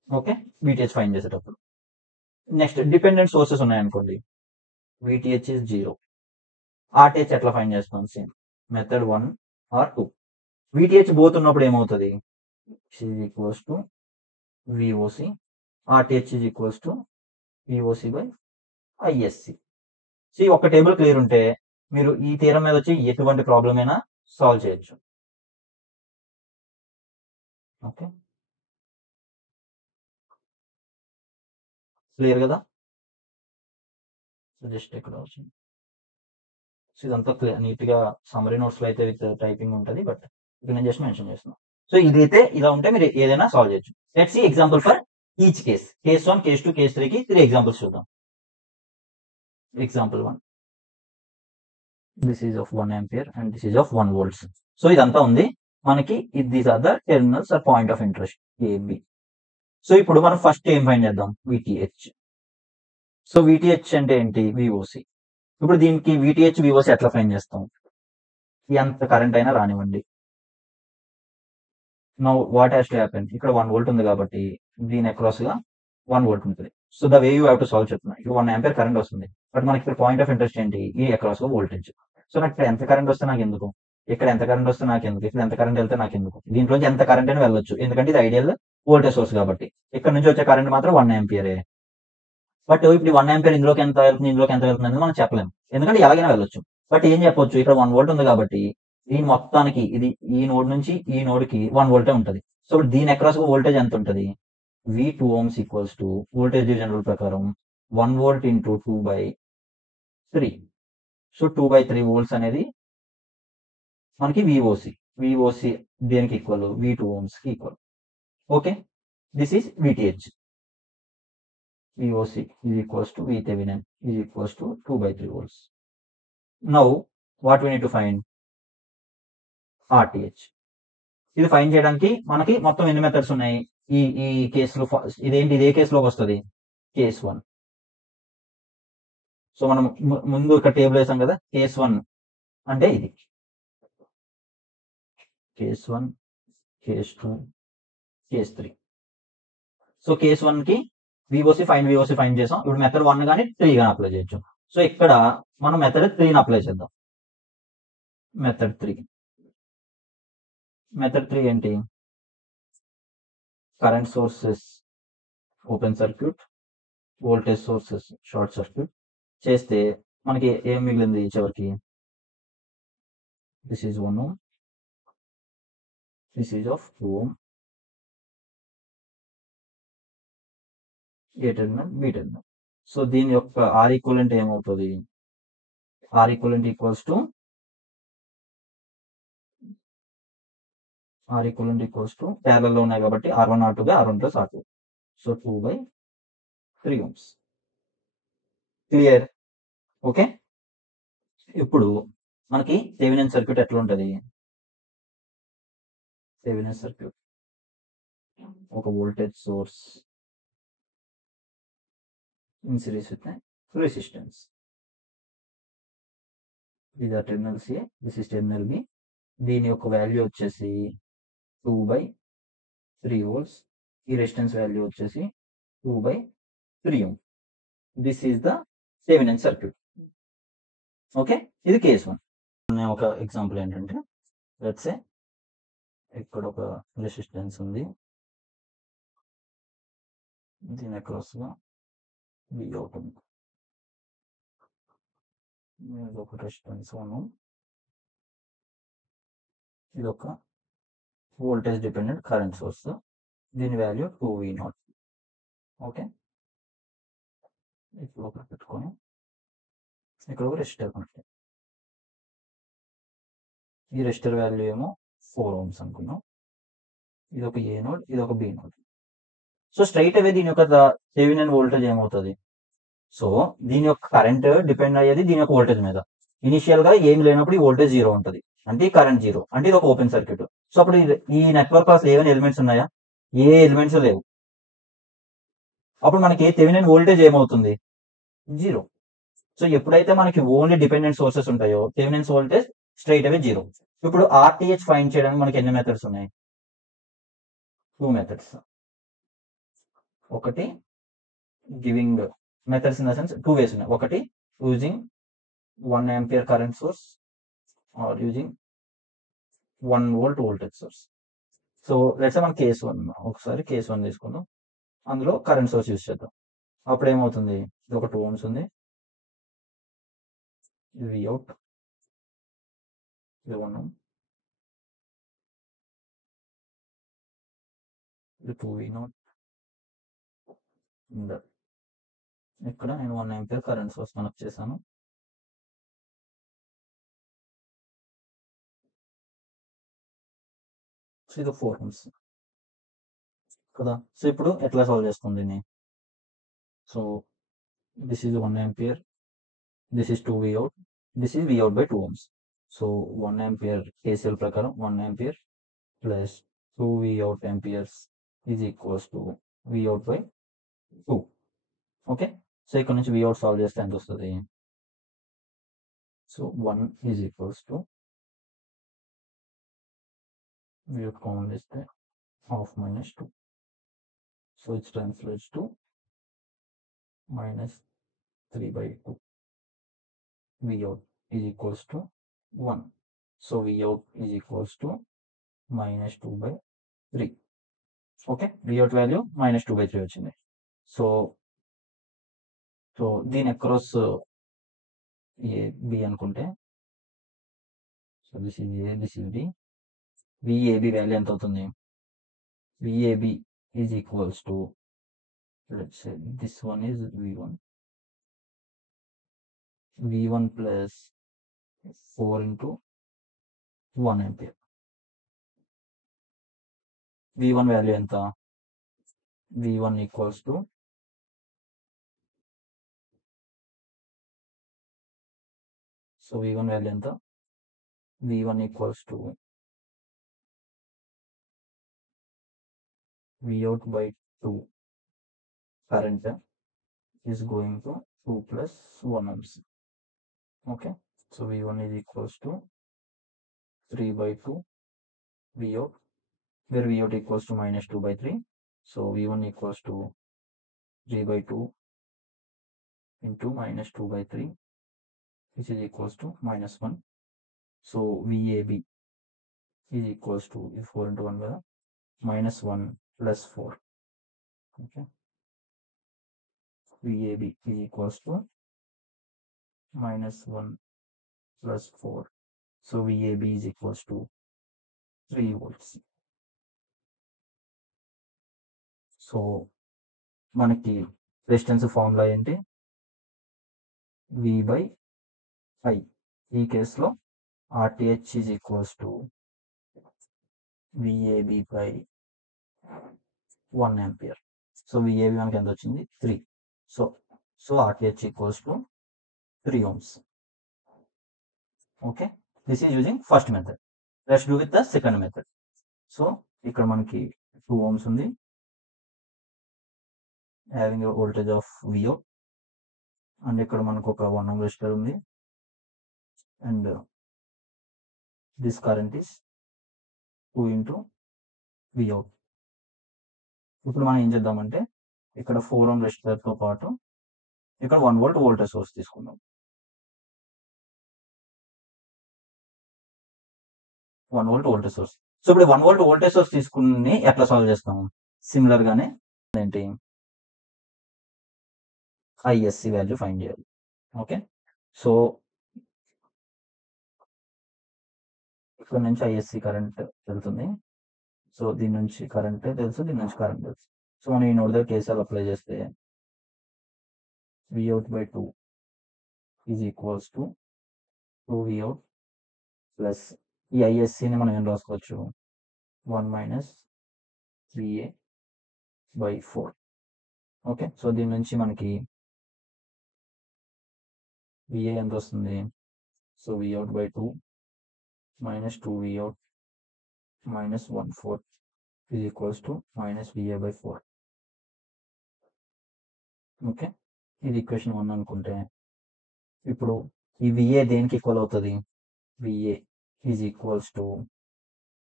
Okay, VTH find చేసేటప్పుడు. నెక్స్ట్ డిపెండెంట్ సోర్సెస్ ఉన్నాయనుకోండి, VTH is 0. RTH ఎట్లా ఫైండ్ చేస్తాం? Same method 1 or 2. VTH both ఉన్నప్పుడు ఏమవుతుంది? Equals to VOC. RTH is equals to VOC by ISC. So ఈ ఒక్క టేబుల్ క్లియర్ ఉంటే మీరు ఈ థీరం మీద వచ్చి ఎటువంటి ప్రాబ్లం అయినా సాల్వ్ చేయొచ్చు. ఓకే, క్లియర్ కదా? జస్ట్ ఇక్కడ వచ్చింది. సో ఇదంతా క్లియర్, నీట్ గా సమ్మరీ నోట్స్ లో అయితే విత్ టైపింగ్ ఉంటుంది, బట్ ఇక్కడ నేను జస్ట్ మెన్షన్ చేస్తున్నాను. సో ఇదైతే ఇలా ఉంటే మీరు ఏదైనా సాల్వ్ చేయొచ్చు. Let's see example for each case. Case 1, case 2, case 3 కి 3 ఎగ్జాంపుల్స్ చూద్దాం. Example 1, this is of 1 ampere and this is of 1 volts. So ఇదంతా ఉంది మనకి. These are the terminals or point of interest AB. So ఇప్పుడు మనం ఫస్ట్ ఏం ఫైండ్ చేద్దాం? VTH. సో VTH అంటే ఏంటి? VOC. ఇప్పుడు దీనికి VTH VOC ఎట్లా ఫైండ్ చేస్తాం? ఎంత కరెంట్ అయినా రానివ్వండి. Now what has to happen? ఇక్కడ 1 volt ఉంది కాబట్టి దీని అక్రాస్ గా 1 volt ఉంటుంది. So the way you have to solve చెప్తున్నా. ఇప్పుడు 1 ఆంపియర్ కరెంట్ వస్తుంది, బట్ మనకి ఇక్కడ పాయింట్ ఆఫ్ ఇంట్రెస్ట్ ఏంటి? ఈ అక్రాస్ గా వోల్టేజ్. సో నాకు ఇక్కడ ఎంత కరెంట్ వస్తే నాకు ఎందుకు, ఇక్కడ ఎంత కరెంట్ వస్తే నాకు ఎందుకు, ఇక్కడ ఎంత కరెంట్ వెళ్తే నాకు ఎందుకు? దీంట్లోంచి ఎంత కరెంట్ అయినా వెళ్ళొచ్చు, ఎందుకంటే ఇది ఐడియల్ వోల్టేజ్ సోర్స్ కాబట్టి. ఇక్కడ నుంచి వచ్చే కరెంట్ మాత్రం 1 ఆంపియరే. బట్ ఇప్పుడు 1 ఆంపియర్ ఇందులోకి ఎంత వెళ్తుంది, ఇందులోకి ఎంత వెళ్తుంది అనేది మనం చెప్పలేము, ఎందుకంటే ఎలాగైనా వెళ్ళొచ్చు. బట్ ఏం చెప్పొచ్చు, ఇక్కడ 1 volt ఉంది కాబట్టి ఈ మొత్తానికి ఇది ఈ నోడ్ నుంచి ఈ నోడ్ కి 1 volt ఉంటుంది. సో దీని అక్రాస్ గా వోల్టేజ్ ఎంత ఉంటుంది? V2 ohms equals to voltage division rule ప్రకారం 1 volt ఇంటూ 2/3. సో 2/3 volts అనేది మనకి VOC. VOC దేనికి ఈక్వల్? V2 ohms కి equal. Okay, this is VTH. VOC is equals to VThevenin is equals to 2/3 volts. Now what we need to find? RTH. ఇది ఫైండ్ చేయడానికి మనకి మొత్తం ఎన్ని మెథడ్స్ ఉన్నాయి? ఈ కేసులో ఇదేంటి, ఇదే కేసులోకి వస్తుంది, కేస్ 1. సో మనం ముందు ఇక్కడ టేబుల్ వేసాం కదా, కేస్ 1 అంటే ఇది. Case 1, case 2, case 3. So case 1 కి VOC ఫైండ్ చేసాం. ఇప్పుడు మెథడ్ 1 కానీ 3 కానీ అప్లై చేయొచ్చు. సో ఇక్కడ మనం మెథడ్ 3ని అప్లై చేద్దాం. మెథడ్ 3. మెథడ్ 3 ఏంటి? Current sources open circuit, voltage sources short circuit చేస్తే మనకి ఏం మిగిలింది చివరికి? This is 1 ohm, this is of 2 ohm, A terminal, B terminal. So దీని యొక్క ఆర్ ఈక్వలెంట్ ఏమవుతుంది? R equivalent equals to parallel లో ఉన్నాయి కాబట్టి R1 R2 by R1 plus R2. So 2/3 ohms. Clear? Okay. ఇప్పుడు మనకి థెవెనిన్ సర్క్యూట్ ఎట్లా ఉంటుంది? థెవెనిన్ సర్క్యూట్ ఒక voltage source in series with resistance. ఇది terminal C, this is terminal B. దీని యొక్క వాల్యూ వచ్చేసి 2/3 volts. ఈ రెసిస్టెన్స్ వాల్యూ వచ్చేసి 2/3 ohm. This is the Thevenin circuit. Okay, ఇది కేస్ 1. ఒక ఎగ్జాంపుల్ ఏంటంటే, లెట్స్ సే ఇక్కడ ఒక రెసిస్టెన్స్ ఉంది, దీని అక్రాస్ గా వి అవుట్ ఉంది. ఇది ఒక రెసిస్టెన్స్ 1 ohm, ఇది ఒక వోల్టేజ్ డిపెండెంట్ కరెంట్ సోర్స్, దీని వాల్యూ 2v0. ఓకే, ఇప్పుడు ఒక పెట్టుకొని ఇక్కడ ఒక రెసిస్టర్ కనెక్ట్. ఈ రెసిస్టర్ వాల్యూ ఏమో 4 ohms అనుకున్నాం. ఇది ఒక ఏ నోడ్, ఇది ఒక బి నోడ్. సో స్ట్రైట్ అవే దీని యొక్క థెవెనిన్ వోల్టేజ్ ఏమవుతుంది? సో దీని యొక్క కరెంట్ డిపెండ్ అయ్యేది దీని యొక్క వోల్టేజ్ మీద. ఇనిషియల్ గా ఏం లేనప్పుడు ఈ వోల్టేజ్ 0 ఉంటుంది, అంటే ఈ కరెంట్ 0, అంటే ఇది ఒక ఓపెన్ సర్క్యూట్. సో అప్పుడు ఈ నెట్వర్క్ అసలు ఏమైనా ఎలిమెంట్స్ ఉన్నాయా? ఏ ఎలిమెంట్స్ లేవు. అప్పుడు మనకి థెవెనిన్ వోల్టేజ్ ఏమవుతుంది? 0. సో ఎప్పుడైతే మనకి ఓన్లీ డిపెండెంట్ సోర్సెస్ ఉంటాయో థెవెనిన్స్ వోల్టేజ్ స్ట్రైట్ అవే 0. ఇప్పుడు ఆర్టీహెచ్ ఫైండ్ చేయడానికి మనకి ఎన్ని మెథడ్స్ ఉన్నాయి? 2 మెథడ్స్. ఒకటి giving methods in the sense 2 ways ఉన్నాయి. ఒకటి using 1 ampere current source or using 1 volt voltage source. So let's మన కేస్ 1, ఒకసారి కేస్ 1 తీసుకుందాం. అందులో కరెంట్ సోర్స్ యూజ్ చేద్దాం. అప్పుడు ఏమవుతుంది? ఇది ఒక 2 ohms ఉంది, ఇది వి అవుట్, ఇది 1 ohm, ఇది 2v0. ఇక్కడ నేను 1 ఆంపియర్ కరెంట్ సోర్స్ కనెక్ట్ చేశాను. సో ఇది 4 ohms కదా. సో ఇప్పుడు ఎట్లా సాల్వ్ చేస్తుంది దీన్ని? So this is 1 ampere, this is 2v out, this is v out by 2 ohms. So 1 ampere KCL ప్రకారం 1 ampere plus 2v out amperes is equals to v out by 2. Okay, so ఇక్కడ నుంచి v out సాల్వ్ చేస్తే ఎంత వస్తుంది? So 1 is equals to v out common చేస్తే half minus 2. So it translates to minus 3/2. V out is equals to 1. So V out is equals to minus 2/3. Okay, V out value minus 2/3 వచ్చింది. సో దీని అక్రాస్ ఏ బి అనుకుంటే, so this is A, this is B. VAB value ఎంత అవుతుంది? VAB is equals to, let's say this one is V1 plus 4 into 1 ampere. V1 value ఎంత? V1 equals to, so V1 value ఎంత? V1 equals to V out by 2. Current is going to 2 plus 1 ohms. Okay, so V1 is equals to 3/2 V out, where V out equals to minus 2/3. So V1 equals to 3/2 into minus 2/3, which is equals to minus 1. So VAB is equals to 4 into 1 కదా, -1 plus 4. Okay, VAB is equals to -1 plus 4. So VAB is equals to 3 volts. So మనకి రెసిస్టెన్స్ ఫార్ములా ఏంటి? V/I. ఈ కేసులో RTH is equals to VAB by 1 ampere. So VAB మనకి ఎంత వచ్చింది? 3. So RTH equals to 3 ohms. Okay, this is using first method. Let's do with the second method. So ఇక్కడ మనకి 2 ohms ఉంది, having a voltage of VO, and ఇక్కడ మనకు ఒక 1 ohm resistor ఉంది, and this current is 2 into Vout. ఇప్పుడు మనం ఏం చేద్దామంటే ఇక్కడ 4 ohm resistor తో పాటు ఇక్కడ 1 volt వోల్టేజ్ సోర్స్ తీసుకుందాం. 1 volt వోల్టేజ్ సోర్స్. సో ఇప్పుడు 1 volt వోల్టేజ్ సోర్స్ తీసుకుని ఎట్లా సాల్వ్ చేస్తాము? సిమిలర్ గానే ఏంటి, ISC వాల్యూ ఫైండ్ చేయాలి. ఓకే, సో ఇక్కడ నుంచి ISC కరెంట్ వెళ్తుంది. సో దీని నుంచి కరెంట్ తెలుసు, దీని నుంచి కరెంట్ తెలుసు. సో మనం ఈ నోడ్ దగ్గర KCL అప్లై చేస్తే Vout by 2 is equals to 2 Vout plus ఈ ISCని మనం ఏం రాసుకోవచ్చు? 1 minus VA by 4. Okay, so దీని నుంచి మనకి VA ఎంత వస్తుంది? So Vout by 2 minus 2 Vout minus 1/4 is equals to minus VA by 4. Okay, ఇది ఈక్వేషన్ 1 అనుకుంటే ఇప్పుడు ఈ VA దేనికి ఈక్వల్ అవుతుంది? VA is equals to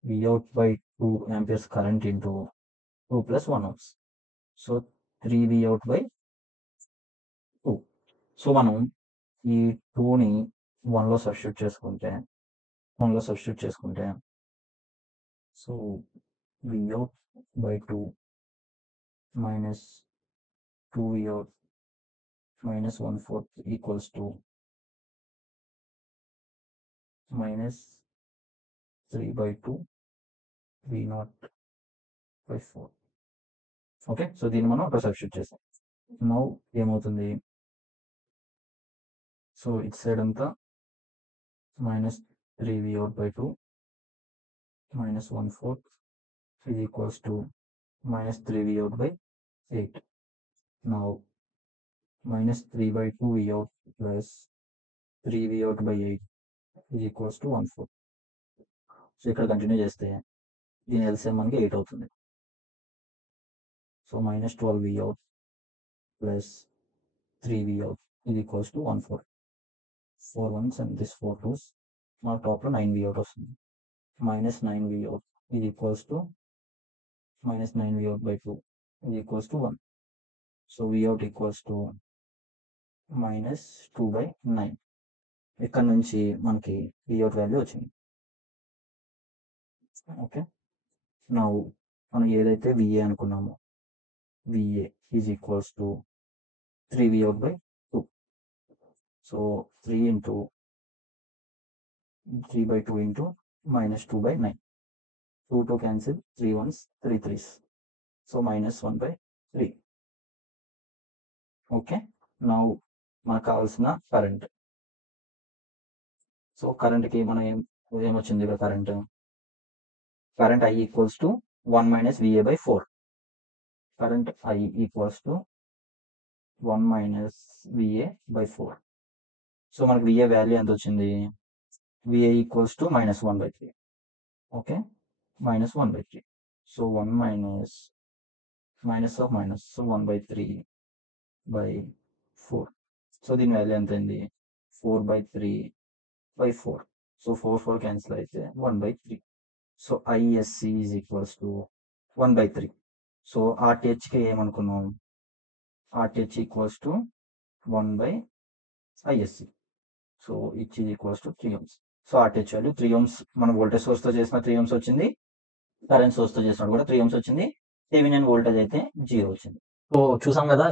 Vout by 2 amperes current into 2 plus 1 ohms. So 3 Vout by 2. So మనం ఈ 2ని 1లో సబ్స్టిట్యూట్ చేసుకుంటే so Vout by 2 minus 2 Vout minus 1/4 equals to minus 3 by 2 V0 by 4. Okay, so దీన్ని మనం అక్కడ సబ్స్టిట్యూట్ చేస్తాం. నౌ ఏమవుతుంది? సో ఇట్ సైడ్ అంతా minus 3 Vout by 2 minus 1/4 is equals to minus 3 Vout by 8. Now minus 3 by 2 Vout plus 3 Vout by 8 is equals to 1/4. So ఇక్కడ కంటిన్యూ చేస్తే దీని LCM మనకి 8 అవుతుంది. So minus 12 Vout plus 3 Vout is equals to 1/4. 4 ones and this 4 2s, మన టాప్లో 9 Vout వస్తుంది. minus 9 Vout is equals to minus 9 Vout by 2 is equals to 1. So Vout equals to minus 2 by 9. ఇక్కడ నుంచి మనకి Vout వాల్యూ వచ్చింది. ఓకే, నౌ మనం ఏదైతే VA అనుకున్నామో VA is equals to 3 Vout by 2. So 3 into 3 by 2 into minus 2 by 9. 2 to cancel, 3 ones, 3 3s. So minus 1 by 3. Okay, now మనకు కావాల్సిన కరెంట్. సో కరెంట్కి మనం ఏమొచ్చింది ఇక్కడ? Current I equals to 1 minus VA by 4. Current I equals to 1 minus VA by 4. So మనకి VA వాల్యూ ఎంత వచ్చింది? VA equals to minus 1 by 3. Okay, minus 1 by 3. So 1 minus of minus, so 1 by 3 by 4. So దీని వాల్యూ ఎంత అయింది? 4 by 3 by 4. సో 4 4 క్యాన్సిల్ అయితే 1 by 3. So ISC is equals to 1 by 3. So RTHకి ఏమనుకున్నాం? RTH equals to 1 by ISC. So which is equals to 3 ohms. So RTH value 3 ohms మనం వోల్టేజ్ సోర్స్ తో చేసిన 3 ohms వచ్చింది, కరెంట్ సోర్స్ తో చేసినప్పుడు కూడా 3 ohms వచ్చింది, థెవెనిన్ వోల్టేజ్ అయితే 0 వచ్చింది. సో చూసాం కదా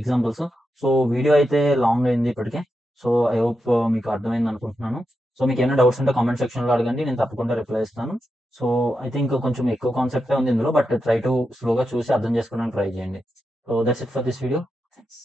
ఎగ్జాంపుల్స్. సో వీడియో అయితే లాంగ్ అయింది ఇప్పటికే. సో ఐ హోప్ మీకు అర్థమైంది అనుకుంటున్నాను. సో మీకు ఏమైనా డౌట్స్ ఉంటే కామెంట్ సెక్షన్ లో అడగండి, నేను తప్పకుండా రిప్లై ఇస్తాను. సో ఐ థింక్ కొంచెం ఎక్కువ కాన్సెప్టే ఉంది ఇందులో, బట్ ట్రై టు స్లోగా చూసి అర్థం చేసుకోవడానికి ట్రై చేయండి. So that's it for this video. Thanks.